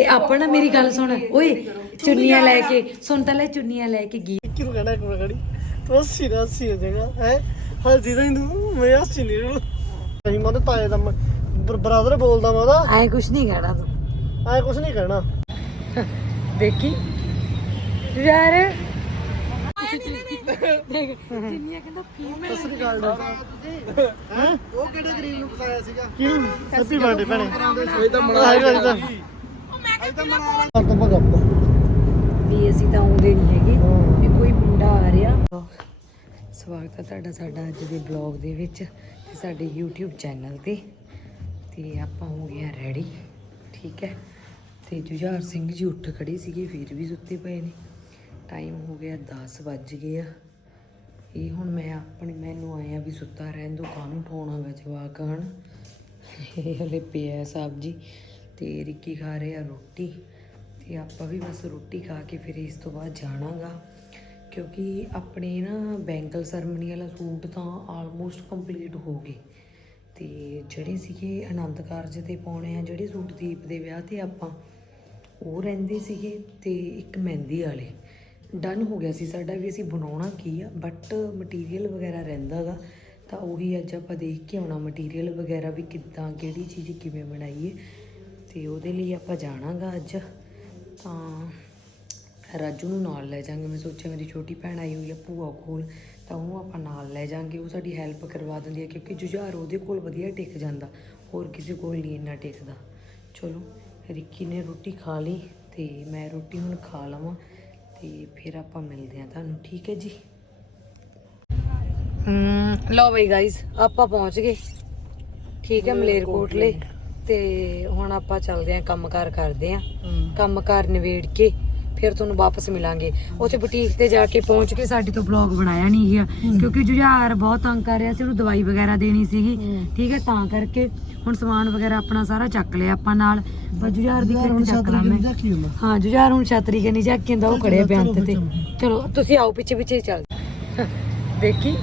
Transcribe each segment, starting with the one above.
ਤੇ ਆਪਾਂ ਨਾ ਮੇਰੀ ਗੱਲ ਸੁਣ। ਓਏ ਚੁੰਨੀਆਂ ਲੈ ਕੇ ਸੁਣ ਤਾਂ ਲੈ ਚੁੰਨੀਆਂ ਲੈ ਕੇ ਗਈ ਕਿਹਨੂੰ ਕਹਿਣਾ ਮਿੰਟ ਖੜੀ। ਤੂੰ ਹੱਸੀ ਨਾ ਹੱਸੀ ਹੋ? ਜਾਏਗਾ ਹੈ ਹੱਸਦੀ ਤਾਂ ਤੂੰ ਮੈਂ ਹੱਸੀ ਨਹੀਂ ਰਹੂ। ਨਹੀਂ ਮੈਂ ਤਾਏ ਦਾ ਬਰਾਦਰ ਬੋਲਦਾ ਮੈਂ ਉਹਦਾ। ਐ ਕੁਛ ਨਹੀਂ ਕਹਿਣਾ ਤੂੰ। ਐ ਕੁਝ ਨਹੀਂ ਕਹਿਣਾ। ਦੇਖੀ? ਯਾਰ। ਦੇਖ। ਚੁੰਨੀਆਂ ਕਹਿੰਦਾ ਫੀਮੇਲ ਸਤਿ ਸ੍ਰੀ ਅਕਾਲ ਹੈ ਉਹ ਕਿਹੜੇ ਗਰੀਬ ਨੂੰ ਫਸਾਇਆ ਸੀਗਾ? ਕਿਉਂ? ਹੈਪੀ ਬਰਥਡੇ ਭੈਣੇ। ਇਹ ਤਾਂ ਮਨਾ ਹੈਗਾ ਇਹ ਤਾਂ ਵੀ ਅਸੀਂ ਤਾਂ ਆਉਂਦੇ ਨਹੀਂ ਹੈਗੇ ਵੀ ਕੋਈ ਮੁੰਡਾ ਆ ਰਿਹਾ। ਸਵਾਗਤ ਹੈ ਤੁਹਾਡਾ ਸਾਡਾ ਅੱਜ ਦੇ ਬਲੌਗ ਦੇ ਵਿੱਚ ਤੇ ਸਾਡੇ YouTube ਚੈਨਲ ਤੇ। ਤੇ ਆਪਾਂ ਹੋ ਗਏ ਆ ਰੈਡੀ ਠੀਕ ਹੈ? ਤੇ ਜੁਝਾਰ ਸਿੰਘ ਜੀ ਉੱਠ ਖੜੇ ਸੀਗੇ ਫਿਰ ਵੀ ਸੁੱਤੇ ਪਏ ਨੇ। ਟਾਈਮ ਹੋ ਗਿਆ 10 ਵੱਜ ਗਏ ਆ। ਇਹ ਹੁਣ ਮੈਂ ਆਪਣੀ ਮੈਨੂੰ ਆਇਆ ਵੀ ਸੁੱਤਾ ਰਹਿਣ ਦੋ ਕਾਹਨੂੰ ਠਾਉਣਾ ਗਾ ਜਵਾਕ ਹਨ? ਇਹ ਹਲੇ ਪਿਆ ਸਬਜੀ। ਤੇ ਰਿੱਕੀ ਖਾ ਰਹੇ ਆ ਰੋਟੀ ਤੇ ਆਪਾਂ ਵੀ ਬਸ ਰੋਟੀ ਖਾ ਕੇ ਫਿਰ ਇਸ ਤੋਂ ਬਾਅਦ ਜਾਣਾਗਾ। ਕਿਉਂਕਿ ਆਪਣੇ ਨਾ ਬੈਂਗਲ ਸਰਮਨੀ ਵਾਲਾ ਸੂਟ ਤਾਂ ਆਲਮੋਸਟ ਕੰਪਲੀਟ ਹੋ ਗਏ। ਤੇ ਜਿਹੜੇ ਸੀਗੇ ਆਨੰਦ ਕਾਰਜ ਤੇ ਪਾਉਣੇ ਆ, ਜਿਹੜੇ ਸੂਟ ਦੀਪ ਦੇ ਵਿਆਹ ਤੇ ਆਪਾਂ, ਉਹ ਰਹਿੰਦੇ ਸੀਗੇ ਤੇ ਇੱਕ ਮਹਿੰਦੀ ਵਾਲੇ। ਡਨ ਹੋ ਗਿਆ ਸੀ ਸਾਡਾ ਵੀ, ਅਸੀਂ ਬਣਾਉਣਾ ਕੀ ਆ ਬਟ ਮਟੀਰੀਅਲ ਵਗੈਰਾ ਰਹਿੰਦਾਗਾ। ਤਾਂ ਉਹੀ ਅੱਜ ਆਪਾਂ ਦੇਖ ਕੇ ਆਉਣਾ ਮਟੀਰੀਅਲ ਵਗੈਰਾ ਵੀ ਕਿੱਦਾਂ, ਕਿਹੜੀ ਚੀਜ਼ ਕਿਵੇਂ ਬਣਾਈਏ। ਤੇ ਉਹਦੇ ਲਈ ਆਪਾਂ ਜਾਣਾਗਾ ਅੱਜ। ਤਾਂ ਰਾਜੂ ਨੂੰ ਨਾਲ ਲੈ ਜਾਾਂਗੇ ਮੈਂ ਸੋਚਿਆ ਮੇਰੀ ਛੋਟੀ ਭੈਣ ਆਈ ਹੋਈ ਆ ਭੂਆ ਕੋਲ, ਤਾਂ ਉਹਨੂੰ ਆਪਾਂ ਨਾਲ ਲੈ ਜਾਾਂਗੇ ਉਹ ਸਾਡੀ ਹੈਲਪ ਕਰਵਾ ਦਿੰਦੀ ਹੈ ਕਿਉਂਕਿ ਜੁਝਾਰ ਉਹਦੇ ਕੋਲ ਵਧੀਆ ਟਿਕ ਜਾਂਦਾ। ਹੋਰ ਕਿਸੇ ਕੋਲ ਨਹੀਂ ਇੰਨਾ ਟਿਕਦਾ। ਚਲੋ, ਰਿੱਕੀ ਨੇ ਰੋਟੀ ਖਾ ਲਈ ਤੇ ਮੈਂ ਰੋਟੀ ਹੁਣ ਖਾ ਲਵਾਂ ਤੇ ਫਿਰ ਆਪਾਂ ਮਿਲਦੇ ਹਾਂ ਤੁਹਾਨੂੰ, ਠੀਕ ਹੈ ਜੀ? ਹਮ, ਲਓ ਬਈ ਗਾਇਸ ਆਪਾਂ ਪਹੁੰਚ ਗਏ। ਠੀਕ ਹੈ, ਮਲੇਰਕੋਟਲੇ। ਤੇ ਹੁਣ ਆਪਾਂ ਚੱਲਦੇ ਆਂ ਕੰਮਕਾਰ ਕਰਦੇ ਆਂ ਕੰਮਕਾਰ ਨਿਬੇੜ ਕੇ ਫਿਰ ਤੁਹਾਨੂੰ ਵਾਪਸ ਮਿਲਾਂਗੇ। ਉੱਥੇ ਬੁਟੀਕ ਤੇ ਜਾ ਕੇ ਪਹੁੰਚ ਕੇ ਸਾਡੇ ਤੋਂ ਬਲੌਗ ਬਣਾਇਆ ਨਹੀਂ ਗਿਆ ਕਿਉਂਕਿ ਜੁਝਾਰ ਬਹੁਤ ਤੰਗ ਕਰ ਰਿਹਾ ਸੀ ਉਹਨੂੰ ਦਵਾਈ ਵਗੈਰਾ ਦੇਣੀ ਸੀਗੀ। ਠੀਕ ਹੈ ਤਾਂ ਕਰਕੇ ਹੁਣ ਸਮਾਨ ਵਗੈਰਾ ਆਪਣਾ ਸਾਰਾ ਚੱਕ ਲਿਆ ਆਪਾਂ ਨਾਲ। ਬਸ ਜੁਝਾਰ ਦੀ ਕਿੱਟ ਚੱਕ ਲਾਂ ਮੈਂ। ਹਾਂ ਜੁਝਾਰ ਹੁਣ ਛਤਰੀ ਕੇ ਨਹੀਂ ਜਾ ਕੇ ਉਹ ਖੜੇ ਬਿਆੰਤ ਤੇ। ਚਲੋ। ਤੁਸੀਂ ਆਓ ਪਿੱਛੇ ਪਿੱਛੇ ਚੱਲ। ਦੇਖੀ?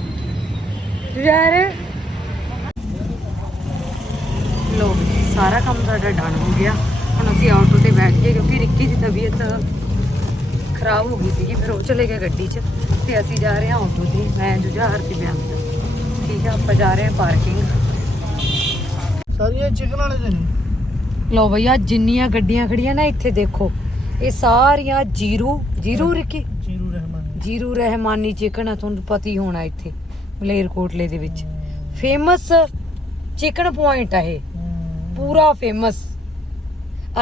ਜੁਝਾਰ। ਲੋ ਸਾਰਾ ਕੰਮ ਸਾਡਾ ਡਨ ਹੋ ਗਿਆ। ਹੁਣ ਅਸੀਂ ਆਟੋ ਤੇ ਬੈਠ ਗਏ ਕਿਉਂਕਿ ਰਿੱਕੀ ਦੀ ਤਬੀਅਤ ਖਰਾਬ ਹੋ ਗਈ ਸੀਗੀ ਫਿਰ ਉਹ ਚਲੇ ਗਏ ਗੱਡੀ 'ਚ ਤੇ ਅਸੀਂ ਜਾ ਰਹੇ ਹਾਂ ਆਟੋ ਤੇ। ਮੈਂ ਜੁਝਾਰ ਤੇ ਬਿਆੰਤ ਠੀਕ ਆ ਆਪਾਂ ਜਾ ਰਹੇ ਹਾਂ ਪਾਰਕਿੰਗ ਸਾਰੀਆਂ ਚਿਕਨ ਵਾਲੇ ਦੇ ਨੇ? ਲੋ ਭਈਆ ਜਿੰਨੀਆਂ ਗੱਡੀਆਂ ਖੜੀਆਂ ਨਾ ਇੱਥੇ ਦੇਖੋ। ਇਹ ਸਾਰੀਆਂ ਜੀਰੂ ਜੀਰੂ ਰਿੱਕੀ ਚੀਰੂ ਰਹਿਮਾਨ। ਜੀਰੂ ਰਹਿਮਾਨੀ ਚਿਕਨ ਆ ਤੁਹਾਨੂੰ ਪਤਾ ਹੀ ਹੋਣਾ ਇੱਥੇ ਮਲੇਰਕੋਟਲੇ ਦੇ ਵਿੱਚ। ਫੇਮਸ ਚਿਕਨ ਪੁਆਇੰਟ ਆ ਇਹ। ਪੂਰਾ ਫੇਮਸ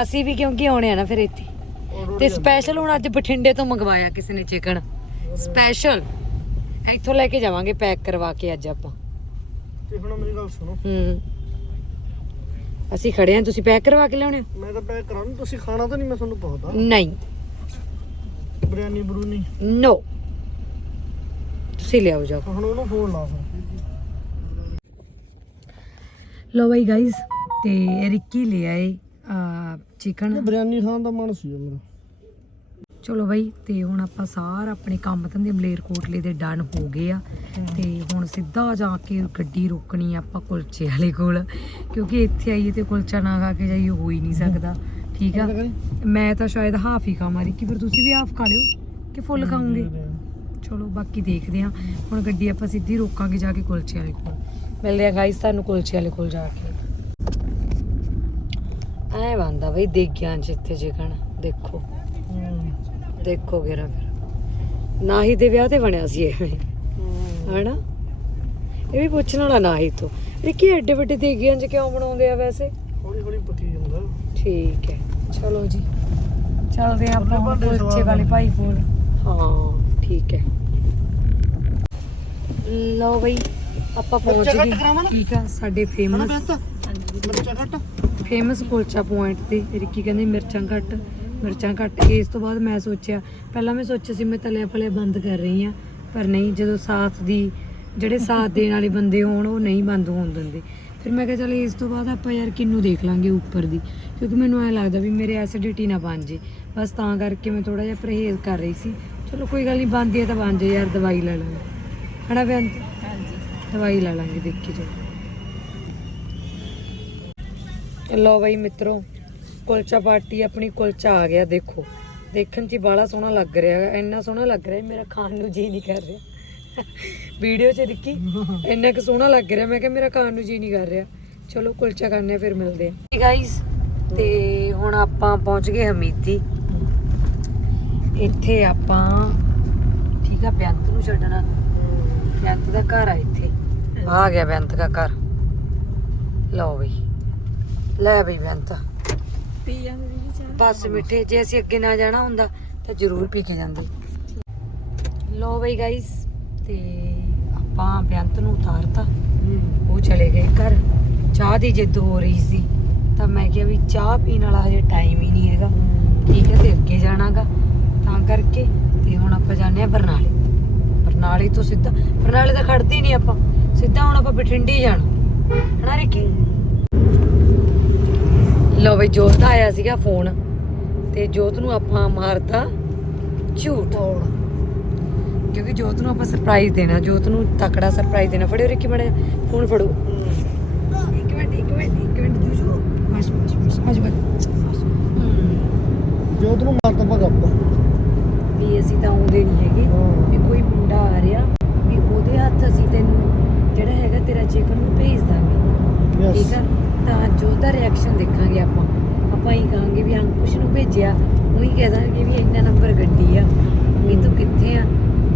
ਅਸੀਂ ਵੀ ਕਿਉਂਕਿ ਆਉਣੇ ਆ ਨਾ ਫਿਰ ਇੱਥੇ। ਤੇ ਸਪੈਸ਼ਲ ਹੁਣ ਅੱਜ ਬਠਿੰਡੇ ਤੋਂ ਮੰਗਵਾਇਆ ਕਿਸੇ ਨੇ ਚਿਕਨ ਸਪੈਸ਼ਲ ਇੱਥੋਂ ਲੈ ਕੇ ਜਾਵਾਂਗੇ ਪੈਕ ਕਰਵਾ ਕੇ ਅੱਜ ਆਪਾਂ। ਤੇ ਹੁਣ ਮੇਰੀ ਗੱਲ ਸੁਣੋ। ਹੂੰ। ਅਸੀਂ ਖੜੇ ਆ ਤੁਸੀਂ ਪੈਕ ਕਰਵਾ ਕੇ ਲਿਆਉਣੇ? ਮੈਂ ਤਾਂ ਪੈਕ ਕਰਾਂ ਤੁਸੀਂ ਖਾਣਾ ਤਾਂ ਨਹੀਂ ਮੈਂ ਤੁਹਾਨੂੰ ਪੁੱਛਦਾ ਨਹੀਂ। ਬਿਰਿਆਨੀ ਬਰੂਨੀ। ਨੋ ਤੁਸੀਂ ਲਿਆਓ ਜਾਓ। ਹੁਣ ਉਹਨੂੰ ਫੋਨ ਲਾ ਫਿਰ ਲੋ ਬਈ ਗਾਇਸ ਤੇ ਰਿੱਕੀ ਲੈ ਆਏ ਆ ਚਿਕਨ। ਬਿਰਿਆਨੀ ਖਾਣ ਦਾ ਮਨ ਸੀ ਮੇਰਾ। ਚਲੋ ਬਈ ਤੇ ਹੁਣ ਆਪਾਂ ਸਾਰਾ ਆਪਣੇ ਕੰਮ ਧੰਦੇ ਮਲੇਰਕੋਟਲੇ ਦੇ ਡਨ ਹੋ ਗਏ ਆ। ਤੇ ਹੁਣ ਸਿੱਧਾ ਜਾ ਕੇ ਗੱਡੀ ਰੋਕਣੀ ਆ ਆਪਾਂ ਕੁਲਚੇ ਵਾਲੇ ਕੋਲ ਕਿਉਂਕਿ ਇੱਥੇ ਆਈਏ ਤੇ ਕੁਲਚਾ ਨਾ ਖਾ ਕੇ ਜਾਈਏ ਹੋ ਹੀ ਨਹੀਂ ਸਕਦਾ। ਠੀਕ ਆ? ਮੈਂ ਤਾਂ ਸ਼ਾਇਦ ਹਾਫ ਹੀ ਖਾਵਾਂ ਰਿੱਕੀ ਫਿਰ ਤੁਸੀਂ ਵੀ ਹਾਫ ਖਾ ਲਿਓ ਕਿ ਫੁੱਲ ਖਾਓਗੇ? ਚਲੋ ਬਾਕੀ ਦੇਖਦੇ ਆ। ਹੁਣ ਗੱਡੀ ਆਪਾਂ ਸਿੱਧੀ ਰੋਕਾਂਗੇ ਜਾ ਕੇ ਕੁਲਚੇ ਵਾਲੇ ਕੋਲ। ਮਿਲਦੇ ਆ ਗਾਇਸ ਤੁਹਾਨੂੰ ਕੁਲਚੇ ਵਾਲੇ ਕੋਲ ਜਾ ਕੇ। ਐ ਬੰਦਾ ਬਈ ਦੇਖਿਆ ਜਿੱਥੇ ਜਿਕਣ ਦੇਖੋ। ਦੇਖੋ ਗੇਰਾ ਫਿਰ। ਨਾਹੀ ਦੇ ਵਿਆਹ ਤੇ ਬਣਿਆ ਸੀ ਐਵੇਂ ਹਨਾ? ਇਹ ਵੀ ਪੁੱਛਣ ਵਾਲਾ ਨਾਹੀ ਤੋਂ। ਇਹ ਕੀ ਐਡੇ ਵੱਡੇ ਦੇਗੀਆਂ 'ਚ ਕਿਉਂ ਬਣਾਉਂਦੇ ਆ ਵੈਸੇ? ਹੌਲੀ ਹੌਲੀ ਪੱਕੀ ਜਾਂਦਾ। ਠੀਕ ਹੈ। ਚਲੋ ਜੀ। ਚੱਲਦੇ ਆ ਆਪਾਂ ਹੁਣ ਕੁਲਚੇ ਵਾਲੇ। ਭਾਈ ਕੋਲ। ਹਾਂ ਠੀਕ ਹੈ। ਲਓ ਬਈ ਆਪਾਂ ਪਹੁੰਚ ਗਏ? ਠੀਕ ਆ ਸਾਡੇ ਫੇਮਸ ਮਿਰਚਾਂ ਘੱਟ ਫੇਮਸ ਕੁਲਚਾ ਪੁਆਇੰਟ ਤੇ ਰਿੱਕੀ ਕਹਿੰਦੀ ਮਿਰਚਾਂ ਘੱਟ ਮਿਰਚਾਂ ਘੱਟ। ਇਸ ਤੋਂ ਬਾਅਦ ਮੈਂ ਸੋਚਿਆ ਪਹਿਲਾਂ ਮੈਂ ਸੋਚਿਆ ਸੀ ਮੈਂ ਤਲੇ ਫਲੇ ਬੰਦ ਕਰ ਰਹੀ ਆ ਪਰ ਨਹੀਂ ਜਦੋਂ ਸਾਥ ਦੀ ਜਿਹੜੇ ਸਾਥ ਦੇਣ ਵਾਲੇ ਬੰਦੇ ਹੋਣ ਉਹ ਨਹੀਂ ਬੰਦ ਹੋਣ ਦਿੰਦੇ। ਫਿਰ ਮੈਂ ਕਿਹਾ ਚਲ ਇਸ ਤੋਂ ਬਾਅਦ ਆਪਾਂ ਯਾਰ ਕਿੰਨੂੰ ਦੇਖ ਲਾਂਗੇ ਉੱਪਰ ਦੀ ਕਿਉਂਕਿ ਮੈਨੂੰ ਐ ਲੱਗਦਾ ਵੀ ਮੇਰੇ ਐਸਿਡਿਟੀ ਨਾ ਬਣ ਜੇ। ਬਸ ਤਾਂ ਕਰਕੇ ਮੈਂ ਥੋੜਾ ਜਿਹਾ ਪਰਹੇਜ਼ ਕਰ ਰਹੀ ਸੀ। ਚਲੋ ਕੋਈ ਗੱਲ ਨਹੀਂ ਬਣਦੀ ਹੈ ਤਾਂ ਬਣ ਜੇ ਯਾਰ ਦਵਾਈ ਲੈ ਲਾਂਗੇ। ਹਨਾ ਬੇਅੰਤ ਹਾਂਜੀ। ਦਵਾਈ ਲੈ ਲਾਂਗੇ ਦੇਖੀ ਜਾਓ। ਲੋ ਬਈ ਮਿੱਤਰੋ, ਕੁਲਚਾ ਪਾਰਟੀ, ਆਪਣੀ ਕੁਲਚਾ ਆ ਗਿਆ, ਦੇਖੋ। ਦੇਖਣ 'ਚ ਹੀ ਬਾਲਾ ਸੋਹਣਾ ਲੱਗ ਰਿਹਾ ਹੈ। ਇੰਨਾ ਸੋਹਣਾ ਲੱਗ ਰਿਹਾ ਮੇਰਾ ਖਾਣ ਨੂੰ ਜੀ ਨਹੀਂ ਕਰ ਰਿਹਾ। ਵੀਡੀਓ 'ਚ ਦੇਖੀ? ਇੰਨਾ ਕੁ ਸੋਹਣਾ ਲੱਗ ਰਿਹਾ, ਮੈਂ ਕਿਹਾ ਮੇਰਾ ਖਾਣ ਨੂੰ ਜੀ ਨਹੀਂ ਕਰ ਰਿਹਾ। ਚਲੋ, ਕੁਲਚਾ ਕਰਨੇ ਫਿਰ ਮਿਲਦੇ ਆ ਗਾਇਸ ਤੇ ਹੁਣ ਆਪਾਂ ਪਹੁੰਚ ਗਏ ਹਮੀਦੀ। ਇੱਥੇ ਆਪਾਂ, ਠੀਕ ਆ, ਬੇਅੰਤ ਨੂੰ ਛੱਡਣਾ। ਬੇਅੰਤ ਦਾ ਘਰ ਆ ਇੱਥੇ। ਆ ਗਿਆ ਬੇਅੰਤ ਦਾ ਘਰ। ਲਓ ਬਈ। ਲੈ ਬਈ ਬੇਅੰਤ। ਪੀ ਜਾਂਦੇ ਦੀਦੀ ਚਾਹ। ਬਸ ਮਿੱਠੇ ਜੇ ਅਸੀਂ ਅੱਗੇ ਨਾ ਜਾਣਾ ਹੁੰਦਾ ਤਾਂ ਜ਼ਰੂਰ ਪੀ ਕੇ ਜਾਂਦੇ। ਲੋ ਬਈ ਗਾਇਸ ਤੇ ਆਪਾਂ ਬੇਅੰਤ ਨੂੰ ਉਤਾਰਤਾ। ਉਹ ਚਲੇ ਗਏ ਘਰ। ਚਾਹ ਦੀ ਜਿੱਦ ਹੋ ਰਹੀ ਸੀ। ਤਾਂ ਮੈਂ ਕਿਹਾ ਵੀ ਚਾਹ ਪੀਣ ਵਾਲਾ ਹਜੇ ਟਾਈਮ ਹੀ ਨਹੀਂ ਹੈਗਾ। ਠੀਕ ਹੈ ਤੇ ਅੱਗੇ ਜਾਣਾਗਾ। ਤਾਂ ਕਰਕੇ ਤੇ ਹੁਣ ਆਪਾਂ ਜਾਂਦੇ ਆ ਬਰਨਾਲੇ। ਬਰਨਾਲੇ ਤੋਂ ਸਿੱਧਾ ਬਰਨਾਲੇ ਤਾਂ ਖੜਦੇ ਨਹੀਂ ਆਪਾਂ। ਸਿੱਧਾ ਹੁਣ ਆਪਾਂ ਬਠਿੰਡੇ ਜਾਣਾ। ਹਨਾ ਰਿੱਕੀ? ਲੋ ਬਈ ਜੋਤ ਦਾ ਆਇਆ ਸੀਗਾ ਫੋਨ ਤੇ ਜੋਤ ਨੂੰ ਆਪਾਂ ਮਾਰਤਾ ਝੂਠ। ਕਿਉਂਕਿ ਜੋਤ ਨੂੰ ਆਪਾਂ ਸਰਪ੍ਰਾਈਜ਼ ਦੇਣਾ ਜੋਤ ਨੂੰ ਤਕੜਾ ਸਰਪ੍ਰਾਈਜ਼ ਦੇਣਾ। ਫੜਿਓ ਰਿੱਕੀ ਮੜੇ ਫੋਨ ਫੜੋ। ਇੱਕ ਮਿੰਟ ਇੱਕ ਮਿੰਟ ਇੱਕ ਮਿੰਟ ਜੂਜੂ। ਬਸ ਬਸ ਬਸ ਬਸ ਬਸ। ਜੋਤ ਨੂੰ ਮਾਰਤਾ ਭਗੱਪ ਵੀ ਅਸੀਂ ਤਾਂ ਆਉਂਦੇ ਨਹੀਂ ਹੈਗੇ ਵੀ ਕੋਈ ਮੁੰਡਾ ਆ ਰਿਹਾ ਵੀ ਉਹਦੇ ਹੱਥ ਅਸੀਂ ਤੈਨੂੰ ਜਿਹੜਾ ਹੈਗਾ ਤੇਰਾ ਚੈੱਕ ਨੂੰ ਭੇਜ ਦਾਂਗੇ ਠੀਕ ਆ ਤਾਂ ਜੋ ਦਾ ਰਿਐਕਸ਼ਨ ਦੇਖਾਂਗੇ ਆਪਾਂ ਆਪਾਂ ਹੀ ਕਹਾਂਗੇ ਵੀ ਅੰਕੁਸ਼ ਨੂੰ ਭੇਜਿਆ ਉਹੀ ਕਹਿ ਦਾਂਗੇ ਵੀ ਇੰਨਾ ਨੰਬਰ ਗੱਡੀ ਆ ਵੀ ਤੂੰ ਕਿੱਥੇ ਆ?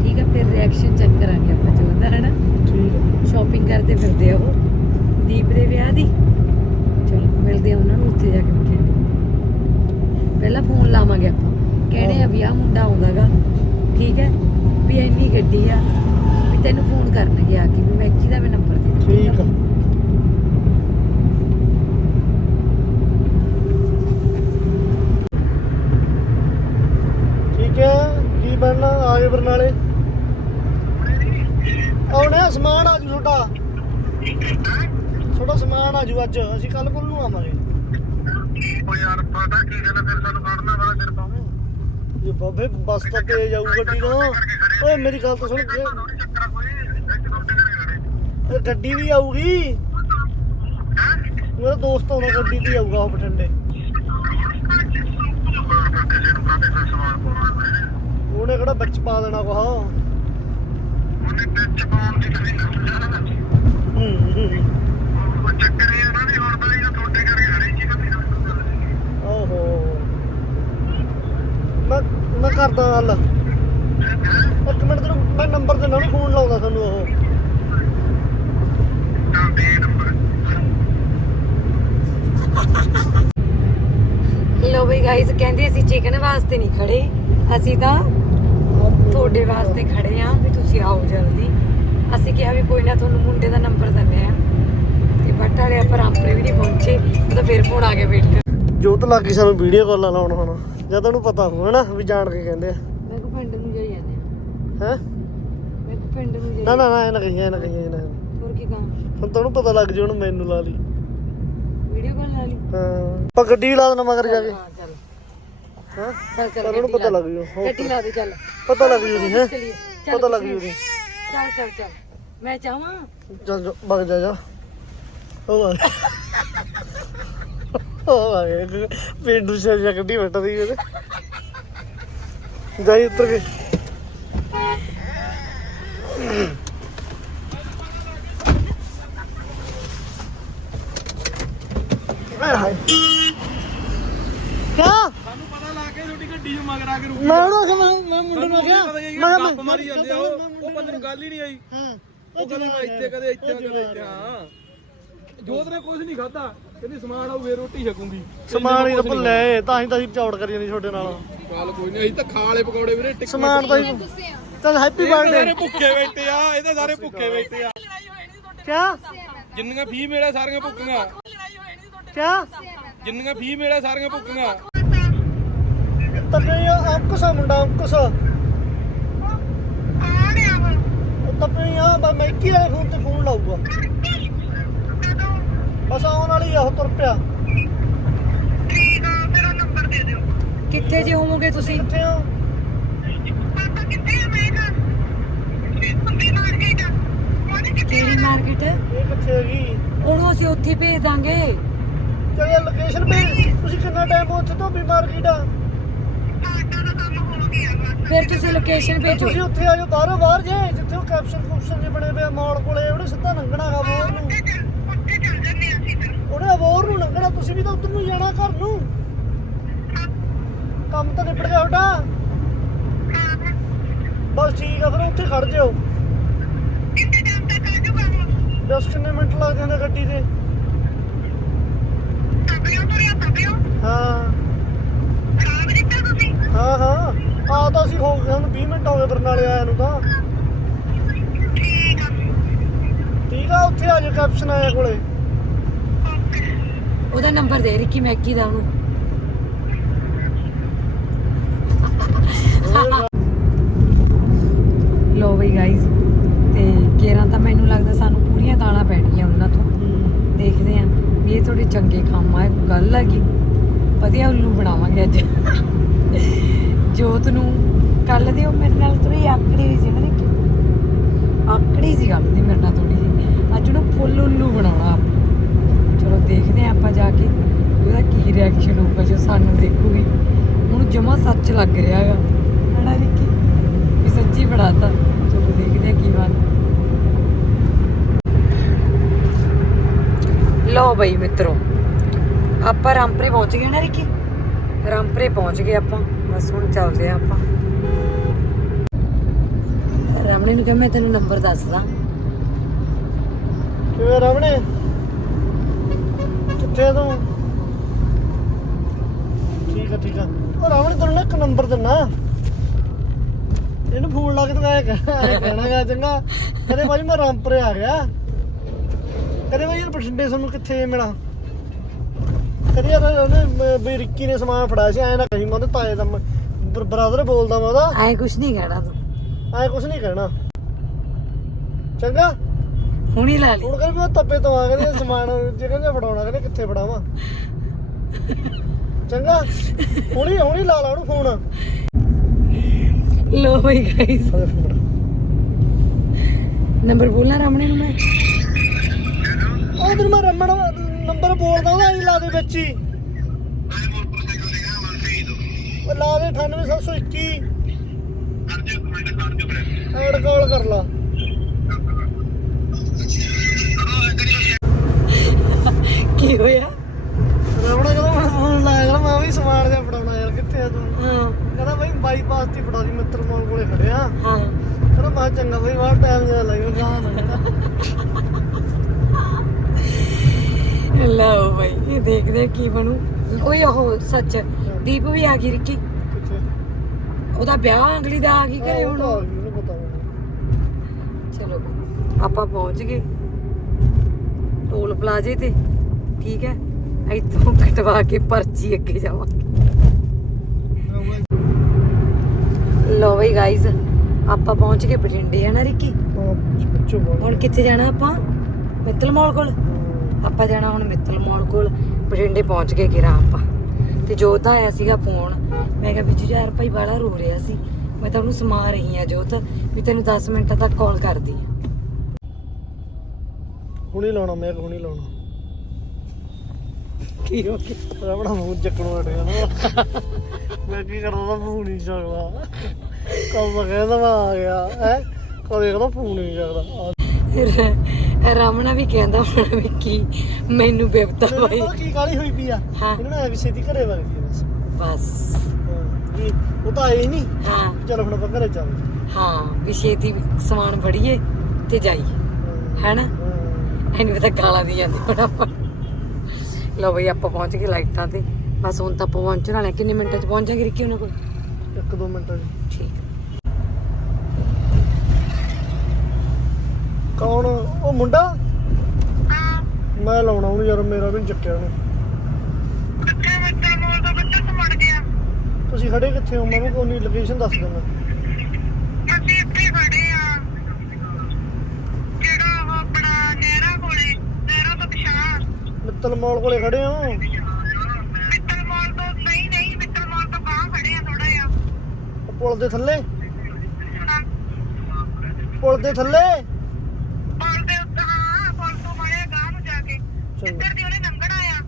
ਠੀਕ ਆ ਫਿਰ ਰਿਐਕਸ਼ਨ ਚੈੱਕ ਕਰਾਂਗੇ ਆਪਾਂ ਜੋ ਦਾ ਹਨਾ? ਠੀਕ ਹੈ ਸ਼ਾਪਿੰਗ ਕਰਦੇ ਫਿਰਦੇ ਆ ਉਹ ਦੀਪ ਦੇ ਵਿਆਹ ਦੀ। ਚਲੋ ਮਿਲਦੇ ਆ ਉਹਨਾਂ ਨੂੰ ਉੱਥੇ ਜਾ ਕੇ ਬਠਿੰਡੇ। ਪਹਿਲਾਂ ਫੋਨ ਲਾਵਾਂਗੇ ਆਪਾਂ ਕਹਿਣੇ ਆ ਵੀ ਆਹ ਮੁੰਡਾ ਆਉਂਦਾਗਾ ਠੀਕ ਹੈ ਵੀ ਇੰਨੀ ਗੱਡੀ ਆ ਵੀ ਤੈਨੂੰ ਫੋਨ ਕਰਨਗੇ ਆ ਕੇ ਵੀ ਮੈਕਜੀ ਦਾ ਵੀ ਨੰਬਰ ਦੇ ਠੀਕ ਆ ਠੀਕ ਹੈ ਕੀ ਬਣਨਾ ਆਏ ਬਰਨਾਲੇ ਆਉਣੇ ਆ, ਸਮਾਨ ਆਜੂ ਛੋਟਾ ਛੋਟਾ ਸਮਾਨ ਆਜੂ ਅੱਜ ਅਸੀਂ ਕੱਲ ਕੋਲ ਨੂੰ ਆਵਾਂਗੇ। ਉਹ ਯਾਰ ਪਤਾ ਕੀ ਗੱਲ ਆ, ਫਿਰ ਸਾਨੂੰ ਕੱਢਣਾ ਬੜਾ ਚਿਰ ਪਾਉ ਇਹ ਬਾਬੇ ਬੱਸ ਤਾਂ ਤੇ ਜਾਊ ਗੱਡੀ ਨਾ ਓਏ ਮੇਰੀ ਗੱਲ ਤਾਂ ਸੁਣ ਕੇ ਆ ਗੱਡੀ ਵੀ ਆਊਗੀ। ਮੇਰਾ ਦੋਸਤ ਆਉਂਦਾ ਗੱਡੀ ਤੇ ਆਊਗਾ ਉਹ ਬਠਿੰਡੇ ਪਰ ਕਿਸੇ ਨੂੰ ਕਾਹਦੇ ਫਿਰ ਸਵਾਲ ਪਾਉਣਾ ਮੈਂ ਉਹਨੇ ਕਿਹੜਾ ਵਿੱਚ ਪਾ ਦੇਣਾ ਕੋਹਾ ਉਹਨੇ ਵਿੱਚ ਪਾਉਣ ਦੀ ਕਦੀ ਹੂੰ ਹੂੰ ਉਹ ਚੱਕਰ ਇਹ ਤੁਹਾਡੇ ਓਹੋ। ਮੈਂ ਮੈਂ ਕਰਦਾ ਗੱਲ। ਇੱਕ ਮਿੰਟ ਤੈਨੂੰ ਮੈਂ ਨੰਬਰ ਦਿੰਦਾ ਉਹਨੂੰ ਫੋਨ ਲਾਉਂਦਾ ਤੁਹਾਨੂੰ ਉਹ। ਤਾਂ ਦੇ ਨੰਬਰ। ਲੋ ਬਈ ਗਾਇਸ ਕਹਿੰਦੇ ਅਸੀਂ ਚਿਕਨ ਵਾਸਤੇ ਨਹੀਂ ਖੜੇ। ਅਸੀਂ ਤਾਂ ਤੁਹਾਡੇ ਵਾਸਤੇ ਖੜੇ ਆ ਵੀ ਤੁਸੀਂ ਆਓ ਜਲਦੀ। ਅਸੀਂ ਕਿਹਾ ਵੀ ਕੋਈ ਨਾ ਤੁਹਾਨੂੰ ਮੁੰਡੇ ਦਾ ਨੰਬਰ ਦਿੰਨੇ ਆ। ਤੇ ਬੱਟ ਵਾਲੇ ਆਪਾਂ ਰਾਮਪੁਰੇ ਵੀ ਨਹੀਂ ਪਹੁੰਚੇ ਉਹ ਤਾਂ ਫਿਰ ਫੋਨ ਆ ਗਿਆ ਵੇਟ ਕਰ ਜੋਤ ਲੱਗੀ ਸਾਨੂੰ ਵੀਡੀਓ ਕਾਲਾਂ ਲਾਉਣ ਹੁਣ। ਜਾਂ ਤੁਹਾਨੂੰ ਪਤਾ ਹੋਵੇ ਨਾ ਵੀ ਜਾਣ ਕੇ ਕਹਿੰਦੇ ਆ। ਮੈਂ ਕੋ ਪਿੰਡ ਨੂੰ ਜਾਈ ਜਾਂਦੇ ਹੈ? ਮੈਂ ਕੋ ਪਿੰਡ ਨੂੰ ਜਾਈ ਨਾ ਨਾ ਨਾ ਇਹ ਨਾ ਇਹ ਨਾ ਕਹੀਏ ਇਹ ਨਾ ਹੋਰ ਕੀ ਕਹਾਂ? ਹੁਣ ਤੁਹਾਨੂੰ ਪਤਾ ਲੱਗ ਜੂ ਹੁਣ ਮੈਨੂੰ ਲਾ ਲਈ। ਵੀਡੀਓ ਕਾਲ ਲਾ ਲਈ। ਹਾਂ। ਆਪਾਂ ਗੱਡੀ ਲਾ ਦੇਣਾ ਮਗਰ ਜਾ ਕੇ। ਹਾਂ ਚੱਲ ਉਹਨੂੰ ਗੱਡੀ ਪਤਾ ਲੱਗ ਜੂ। ਗੱਡੀ ਲਾ ਦੇ ਚੱਲ। ਪਤਾ ਲੱਗ ਜੂ ਨਹੀਂ ਹੈ? ਚਲੀਏ। ਚੱਲ ਪਤਾ ਲੱਗ ਜੂ ਨੀ। ਨਹੀਂ ਚੱਲ ਚੱਲ ਚੱਲ। ਮੈਂ ਚਾਹਾਂ ਚੱਲ ਵਗ ਜਾ ਜਾ। ਹੋ ਆ ਹੋ ਗਿਆ। ਪਿੰਡੂ ਸ਼ਾ ਗੱਡੀ ਵੱਟਦੀ ਇਹਦੇ। ਜਾਈ ਉੱਤਰ ਕੇ। ਹਾਏ ਹਾਏ। ਕਿਆ ਸਾਨੂੰ ਪਤਾ ਲੱਗ ਗਿਆ ਤੁਹਾਡੀ ਗੱਡੀ 'ਚ ਮਗਰ ਆ ਕੇ ਰੁਕੀ ਮੈਂ ਉਹਨੂੰ ਆਖਿਆ ਮੈਂ ਮੈਂ ਮੁੰਡੇ ਨੂੰ ਆਖਿਆ ਮੈਂ ਗੱਪ ਮਾਰੀ ਜਾਂਦੇ ਆ ਉਹ ਉਹ ਬੰਦੇ ਨੂੰ ਗੱਲ ਹੀ ਨਹੀਂ ਆਈ। ਹਾਂ। ਉਹ ਕਦੇ ਮੈਂ ਇੱਥੇ ਕਦੇ ਇੱਥੇ ਕਦੇ ਇੱਥੇ ਹਾਂ। ਜੋਤ ਨੇ ਕੁਝ ਨਹੀਂ ਖਾਦਾ ਕਹਿੰਦੀ ਸਮਾਨ ਆਉ ਫੇਰ ਰੋਟੀ ਛਕੂੰਗੀ। ਸਮਾਨ ਹੀ ਤਾਂ ਭੁੱਲੇ ਤਾਂ ਹੀ ਤਾਂ ਅਸੀਂ ਚੌੜ ਕਰੀ ਜਾਂਦੀ ਤੁਹਾਡੇ ਨਾਲ। ਚੱਲ ਕੋਈ ਨਹੀਂ ਅਸੀਂ ਤਾਂ ਖਾ ਵਾਲੇ ਪਕੌੜੇ ਵੀਰੇ ਟਿੱਕੀ ਸਮਾਨ ਤਾਂ ਹੀ ਚੱਲ ਹੈਪੀ ਸਾਰੇ ਬਰਥਡੇ ਭੁੱਖੇ ਬੈਠੇ ਆ ਇਹ ਤਾਂ ਸਾਰੇ ਭੁੱਖੇ ਬੈਠੇ ਆ। ਕਿਆ? ਜਿੰਨੀਆਂ ਫੀਮੇਲ ਆ ਸਾਰੀਆਂ ਭੁੱਖੀਆਂ। ਕਿਆ? ਜਿੰਨੀਆਂ ਫੀਮੇਲ ਆ ਸਾਰੀਆਂ ਭੁੱਖੀਆਂ। ਤਪੇ ਅੰਕੁਸ ਆ ਮੁੰਡਾ ਅੰਕੁਸ ਉਹ ਤਪੇ ਆ ਬਾ ਮੈਕੀ ਵਾਲੇ ਫੋਨ ਤੇ ਫੋਨ ਲਾਊਗਾ। ਬਸ ਆਉਣ ਵਾਲੀ ਆ ਉਹ ਤੁਰ ਪਿਆ। ਠੀਕ ਆ ਮੇਰਾ ਨੰਬਰ ਦੇ ਦਿਓ ਕਿੱਥੇ ਜੇ ਹੋਵੋਗੇ ਤੁਸੀਂ? ਕਿੱਥੇ ਆ? ਪਾਪਾ ਕਿੱਥੇ ਆ ਮੈਂ ਕਾ ਮੰਮੀ ਮਾਰ ਗਈ ਤਾਂ ਉਹਨੇ ਕਿੱਥੇ ਕਿਹੜੀ ਮਾਰਕੀਟ ਇਹ ਕਿੱਥੇ ਹੈਗੀ? ਉਹਨੂੰ ਅਸੀਂ ਉੱਥੇ ਭੇਜ ਦਾਂਗੇ। ਚੱਲ ਲੋਕੇਸ਼ਨ ਭੇਜ ਤੁਸੀਂ ਕਿੰਨਾ ਟਾਈਮ ਉੱਥੇ ਤਾਂ ਹੋ ਗਿਆ ਵਾ ਫਿਰ ਤੁਸੀਂ ਲੋਕੇਸ਼ਨ ਭੇਜੋ। ਤੁਸੀਂ ਉੱਥੇ ਆ ਜਾਓ ਬਾਹਰੋਂ ਬਾਹਰ ਜੇ ਜਿੱਥੇ ਉਹ ਕੈਪਸ਼ਨ ਕੁਪਸ਼ਨ ਜੇ ਬਣੇ ਪਏ ਮਾਲ ਕੋਲੇ ਉਹਨੇ ਸਿੱਧਾ ਲੰਘਣਾ ਗਾ ਬੋਰ ਨੂੰ। ਉੱਥੇ ਚੱਲ ਉੱਥੇ ਚੱਲ ਜੰਨੇ ਅਸੀਂ ਫਿਰ। ਉਹਨੇ ਅਬੋਰ ਨੂੰ ਲੰਘਣਾ ਤੁਸੀਂ ਵੀ ਤਾਂ ਉੱਧਰ ਨੂੰ ਜਾਣਾ ਘਰ ਨੂੰ। ਕੰਮ ਤਾਂ ਨਿਬੜ ਗਿਆ ਤੁਹਾਡਾ। ਬਸ ਠੀਕ ਆ ਫਿਰ ਉੱਥੇ ਖੜ ਜਿਓ। ਕਿੰਨੇ ਟਾਈਮ ਤੱਕ ਆ ਜਾਊਗਾ ਉਹ? 10 ਕਿੰਨੇ ਮਿੰਟ ਲੱਗ ਜਾਂਦੇ ਗੱਡੀ ਤੇ। ਤਬਿਓ ਤੁਰਿਆ ਤਬਿਓ? ਹਾਂ। ਹਾਂ ਹਾਂ। ਆ ਤਾਂ ਅਸੀਂ ਹੋ ਗਏ ਹੁਣ 20 ਮਿੰਟ ਹੋ ਗਏ ਬਰਨਾਲੇ ਆਇਆ ਨੂੰ ਤਾਂ। ਠੀਕ ਆ ਉੱਥੇ ਆ ਜਾਓ ਕੈਪਸ਼ਨ ਆਇਆ ਕੋਲੇ। ਉਹਦਾ ਨੰਬਰ ਦੇ ਰਿੱਕੀ ਮੈਕੀ ਦਾ ਉਹਨੂੰ। ਲੋ ਬਈ ਗਾਇਸ ਤੇ ਕੇਰਾਂ ਤਾਂ ਮੈਨੂੰ ਲੱਗਦਾ ਸਾਨੂੰ ਪੂਰੀਆਂ ਗਾਲਾਂ ਪੈਣਗੀਆਂ ਉਹਨਾਂ ਤੋਂ। ਦੇਖਦੇ ਆਂ ਵੀ ਇਹ ਥੋੜੇ ਚੰਗੇ ਕੰਮ ਆ ਗੱਲ ਹੈਗੀ? ਵਧੀਆ ਉੱਲੂ ਬਣਾਵਾਂਗੇ ਅੱਜ। ਜੋਤ ਨੂੰ ਕੱਲ ਦੀ ਉਹ ਮੇਰੇ ਨਾਲ ਥੋੜੀ ਆਕੜੀ ਹੋਈ ਸੀ ਨਾ ਨਿੱਕੀ ਆਕੜੀ ਸੀ ਗੱਲ ਦੀ ਮੇਰੇ ਨਾਲ ਥੋੜੀ ਜਿਹੀ। ਅੱਜ ਉਹਨੂੰ ਫੁੱਲ ਉੱਲੂ ਬਣਾਉਣਾ ਆਪਾਂ। ਚਲੋ ਦੇਖਦੇ ਆਂ ਆਪਾਂ ਜਾ ਕੇ ਉਹਦਾ ਕੀ ਰਿਐਕਸ਼ਨ ਹੋਊਗਾ, ਜੋ ਸਾਨੂੰ ਦੇਖੂਗੀ। ਉਹਨੂੰ ਜਮਾ ਸੱਚ ਲੱਗ ਰਿਹਾ ਹੈਗਾ। ਹਣਾ ਨਿੱਕੀ ਵੀ ਸੱਚੀ ਬਣਾਤਾ। ਚਲੋ ਦੇਖਦੇ ਆਂ ਕੀ ਬਣਦਾ। ਲੋ ਬਈ ਮਿੱਤਰੋ, ਆਪਾਂ ਰਾਮਪਰੇ ਪਹੁੰਚ ਗਏ ਨਾ ਰਿੱਕੀ ਰਾਮਪਰੇ ਪਹੁੰਚ ਗਏ ਆਪਾਂ। ਬਸ ਹੁਣ ਚੱਲਦੇ ਆ ਆਪਾਂ। ਰਾਮਨੇ ਨੂੰ ਕਿਹਾ, ਮੈਂ ਤੈਨੂੰ ਨੰਬਰ ਦੱਸਦਾ ਕਿਵੇਂ ਰਮਣੇ? ਕਿੱਥੇ ਤੂੰ? ਠੀਕ ਆ ਠੀਕ ਆ। ਉਹ ਰਮਣ, ਤੈਨੂੰ ਨਾ ਇੱਕ ਨੰਬਰ ਦਿੰਨਾ। ਇਹਨੂੰ ਫੋਨ ਲਾ ਕੇ ਤੂੰ ਐ ਕਹਿਣਾਗਾ ਚੰਗਾ। ਕਹਿੰਦੇ ਭਾਈ, ਮੈਂ ਰਾਮਪੁਰੇ ਆ ਗਿਆ। ਕਹਿੰਦੇ ਭਾਈ, ਯਾਰ ਬਠਿੰਡੇ ਸਾਨੂੰ ਕਿੱਥੇ ਮਿਲਾਂ? ਕਹਿੰਦੇ ਯਾਰ ਉਹਨੇ ਵੀ ਰਿੱਕੀ ਨੇ ਸਮਾਨ ਫੜਾਇਆ ਸੀ ਐ ਨਾ ਕਹੀ ਮੈਂ ਉਹਦੇ ਤਾਏ ਦਾ ਬ੍ਰਦਰ ਬੋਲਦਾ ਮੈਂ ਉਹਦਾ। ਐ ਕੁਛ ਨਹੀਂ ਕਹਿਣਾ ਤੂੰ। ਐ ਕੁਛ ਨਹੀਂ ਕਹਿਣਾ। ਚੰਗਾ? ਹੁਣੀ ਲਾ ਲਈ। ਹੁਣ ਕਹਿੰਦੇ ਮੈਂ ਤੱਪੇ ਤੋਂ ਆ ਕਹਿੰਦੇ ਸਮਾਨ ਜਿਹੜਾ ਜਿਹਾ ਫੜਾਉਣਾ ਕਹਿੰਦੇ ਕਿੱਥੇ ਫੜਾਵਾਂ? ਚੰਗਾ? ਹੁਣੀ ਹੁਣੀ ਲਾ ਲਾ ਉਹਨੂੰ ਫੋਨ। ਲੋ ਬਈ ਗਾਇਸ ਨੰਬਰ ਬੋਲਣਾ ਰਾਮਨੇ ਨੂੰ ਮੈਂ। ਉਹ ਦਿਨ ਮੈਂ ਰਮਣ ਨੰਬਰ ਬੋਲਦਾ ਉਹਦਾ ਹੀ ਲਾ ਦੇ ਵਿੱਚ ਹੀ। ਉਹ ਲਾ ਦੇ 98721 ਐਡ ਕਾਲ ਕਰ ਲਾ। ਕੀ ਹੋਇਆ? ਰਮਣ ਕਹਿੰਦਾ ਮੈਂ ਫੋਨ ਲਾਇਆ ਕਰ ਮੈਂ ਵੀ ਸਮਾਨ ਜਿਹਾ ਫੜਾਉਣਾ ਯਾਰ ਕਿੱਥੇ ਆ ਤੂੰ? ਹਾਂ। ਕਹਿੰਦਾ ਬਾਈ ਬਾਈਪਾਸ ਤੇ ਫੜਾ ਦੀ ਮਿੱਤਰ ਮੋਲ ਕੋਲੇ ਖੜਿਆ। ਹਾਂ। ਕਹਿੰਦਾ ਮੈਂ ਚੰਗਾ ਬਾਈ ਬਾਹਰ ਟਾਈਮ ਜਿਹਾ ਲਾਈ ਮੈਂ ਗਾਂ ਨਾ। ਲਓ ਬਈ ਇਹ ਦੇਖਦੇ ਆ ਕੀ ਬਣੂ। ਓਏ ਉਹ ਸੱਚ ਦੀਪ ਵੀ ਆ ਗਈ ਰਿੱਕੀ। ਕਿੱਥੇ? ਉਹਦਾ ਵਿਆਹ ਅਗਲੀ ਦਾ ਆ ਗਈ ਘਰੇ ਹੁਣ। ਉਹਨੂੰ ਪਤਾ ਮੈਨੂੰ ਚਲੋ ਬਈ, ਆਪਾਂ ਪਹੁੰਚ ਗਏ। ਟੋਲ ਪਲਾਜ਼ੇ ਤੇ ਠੀਕ ਹੈ? ਇੱਥੋਂ ਕਟਵਾ ਕੇ ਪਰਚੀ ਅੱਗੇ ਜਾਵਾਂਗੇ। ਲੋ ਬਈ। ਗਾਇਜ਼ ਆਪਾਂ ਪਹੁੰਚ ਗਏ ਬਠਿੰਡੇ ਹੈ ਨਾ ਰਿੱਕੀ? ਹੁਣ ਕਿੱਥੇ ਜਾਣਾ ਆਪਾਂ? ਮਿੱਤਲ ਮੋਲ ਕੋਲ। ਆਪਾਂ ਜਾਣਾ ਹੁਣ ਮਿੱਤਲ ਮੋਲ ਕੋਲ ਬਠਿੰਡੇ ਪਹੁੰਚ ਗਏ ਕਿਰਾ ਆਪਾਂ। ਤੇ ਜੋਤ ਦਾ ਆਇਆ ਸੀਗਾ ਫੋਨ ਮੈਂ ਕਿਹਾ ਵਿਜੂ ਯਾਰ ਭਾਈ ਬਾਲਾ ਰੋ ਰਿਹਾ ਸੀ। ਮੈਂ ਤਾਂ ਉਹਨੂੰ ਸਮਾ ਰਹੀ ਆ ਜੋਤ ਵੀ ਤੈਨੂੰ 10 ਮਿੰਟਾਂ ਤੱਕ ਕਾਲ ਕਰਦੀ ਆ ਹੁਣੀ ਲਾਉਣਾ ਮੈਂ ਹੁਣੀ ਲਾਉਣਾ। ਕੀ ਹੋ ਗਿਆ? ਰਵਣਾ ਮੂੰਹ ਚੱਕਣੋਂ ਹਟ ਗਿਆ ਨਾ। ਮੈਂ ਕੀ ਕਰਦਾ ਤਾਂ ਫੋਨ ਨਹੀਂ ਚੱਕਦਾ। ਕੰਮ ਕਹਿੰਦਾ ਮੈਂ ਆ ਗਿਆ। ਹੈ? ਕਦੇ ਕਹਿੰਦਾ ਫੋਨ ਨਹੀਂ ਚੱਕਦਾ। ਰਾਮਣਾ ਵੀ ਕਹਿੰਦਾ ਹੋਣਾ ਵੀ ਕੀ ਮੈਨੂੰ ਭਾਈ ਪਤਾ ਕੀ ਕਾਲੀ ਹੋਈ ਪਈ ਆ। ਹਾਂ। ਇਹਨਾਂ ਨੇ ਵੀ ਛੇਤੀ ਘਰੇ ਵਗ ਗਈ ਬਸ। ਬਸ। ਹਾਂ, ਵੀ ਉਹ ਤਾਂ ਆਏ ਨਹੀਂ। ਹਾਂ। ਚਲੋ ਹੁਣ ਆਪਾਂ ਘਰੇ ਚੱਲਦੇ ਹਾਂ। ਵੀ ਛੇਤੀ ਸਮਾਨ ਫੜੀਏ ਤੇ ਜਾਈਏ। ਹਾਂ। ਹੈਨਾ? ਹਾਂ। ਐਨੀ ਪਤਾ ਗਾਲਾਂ ਦੀ ਜਾਂਦੀ ਹੁਣ ਆਪਾਂ। ਲਓ ਬਈ ਆਪਾਂ ਪਹੁੰਚ ਗਏ ਲਾਈਟਾਂ ਤੇ। ਬਸ ਹੁਣ ਤਾਂ ਆਪਾਂ ਪਹੁੰਚਣ ਵਾਲੇ ਹਾਂ। ਕਿੰਨੇ ਮਿੰਟਾਂ 'ਚ ਪਹੁੰਚ ਜਾਗੇ ਰਿੱਕੀ ਉਹਨਾਂ ਕੋਲ? ਇੱਕ ਦੋ ਮਿੰਟਾਂ 'ਚ ਠੀਕ ਕੌਣ? ਉਹ ਮੁੰਡਾ? ਮੈਂ ਲਾਉਣਾ ਉਹਨੂੰ ਯਾਰ ਮੇਰਾ ਵੀ ਚੱਕਿਆ ਉਹਨੇ। ਕਿੱਥੇ ਮਿੱਤਰ ਮੋਲ ਦਾ ਬੱਚਾ ਤੂੰ ਮੜ ਗਿਆ? ਤੁਸੀਂ ਖੜੇ ਕਿੱਥੇ ਹੋ? ਮੈਨੂੰ ਕੋਈ ਨਹੀਂ ਲੋਕੇਸ਼ਨ ਦੱਸ ਦੇਣਾ ਅਸੀਂ ਇੱਥੇ ਖੜੇ ਆ। ਜਿਹੜਾ ਉਹ ਆਪਣਾ ਨਹਿਰਾ ਕੋਲੇ ਨਹਿਰਾ ਤੋਂ ਪਿਛਾਂ ਮਿੱਤਲ ਮੌਲ ਕੋਲੇ ਖੜੇ ਹੋ? ਮਿੱਤਲ ਮੋਲ ਤੋਂ ਨਹੀਂ ਨਹੀਂ ਮਿੱਤਲ ਮੋਲ ਤੋਂ ਬਾਹਰ ਖੜੇ ਆ ਥੋੜਾ ਜਿਹਾ। ਉਹ ਪੁਲ ਦੇ ਥੱਲੇ? ਪੁਲ ਦੇ ਥੱਲੇ ਪੁਲ ਦੇ ਉੱਤੇ ਹਾਂ ਪੁਲ ਤੋਂ ਮਾਰਿਆ ਗਾਂ ਨੂੰ ਜਾ ਕੇ ਚੰਗਾ ਇੱਧਰ ਦੀ ਉਹਨੇ ਲੰਘਣਾ ਆ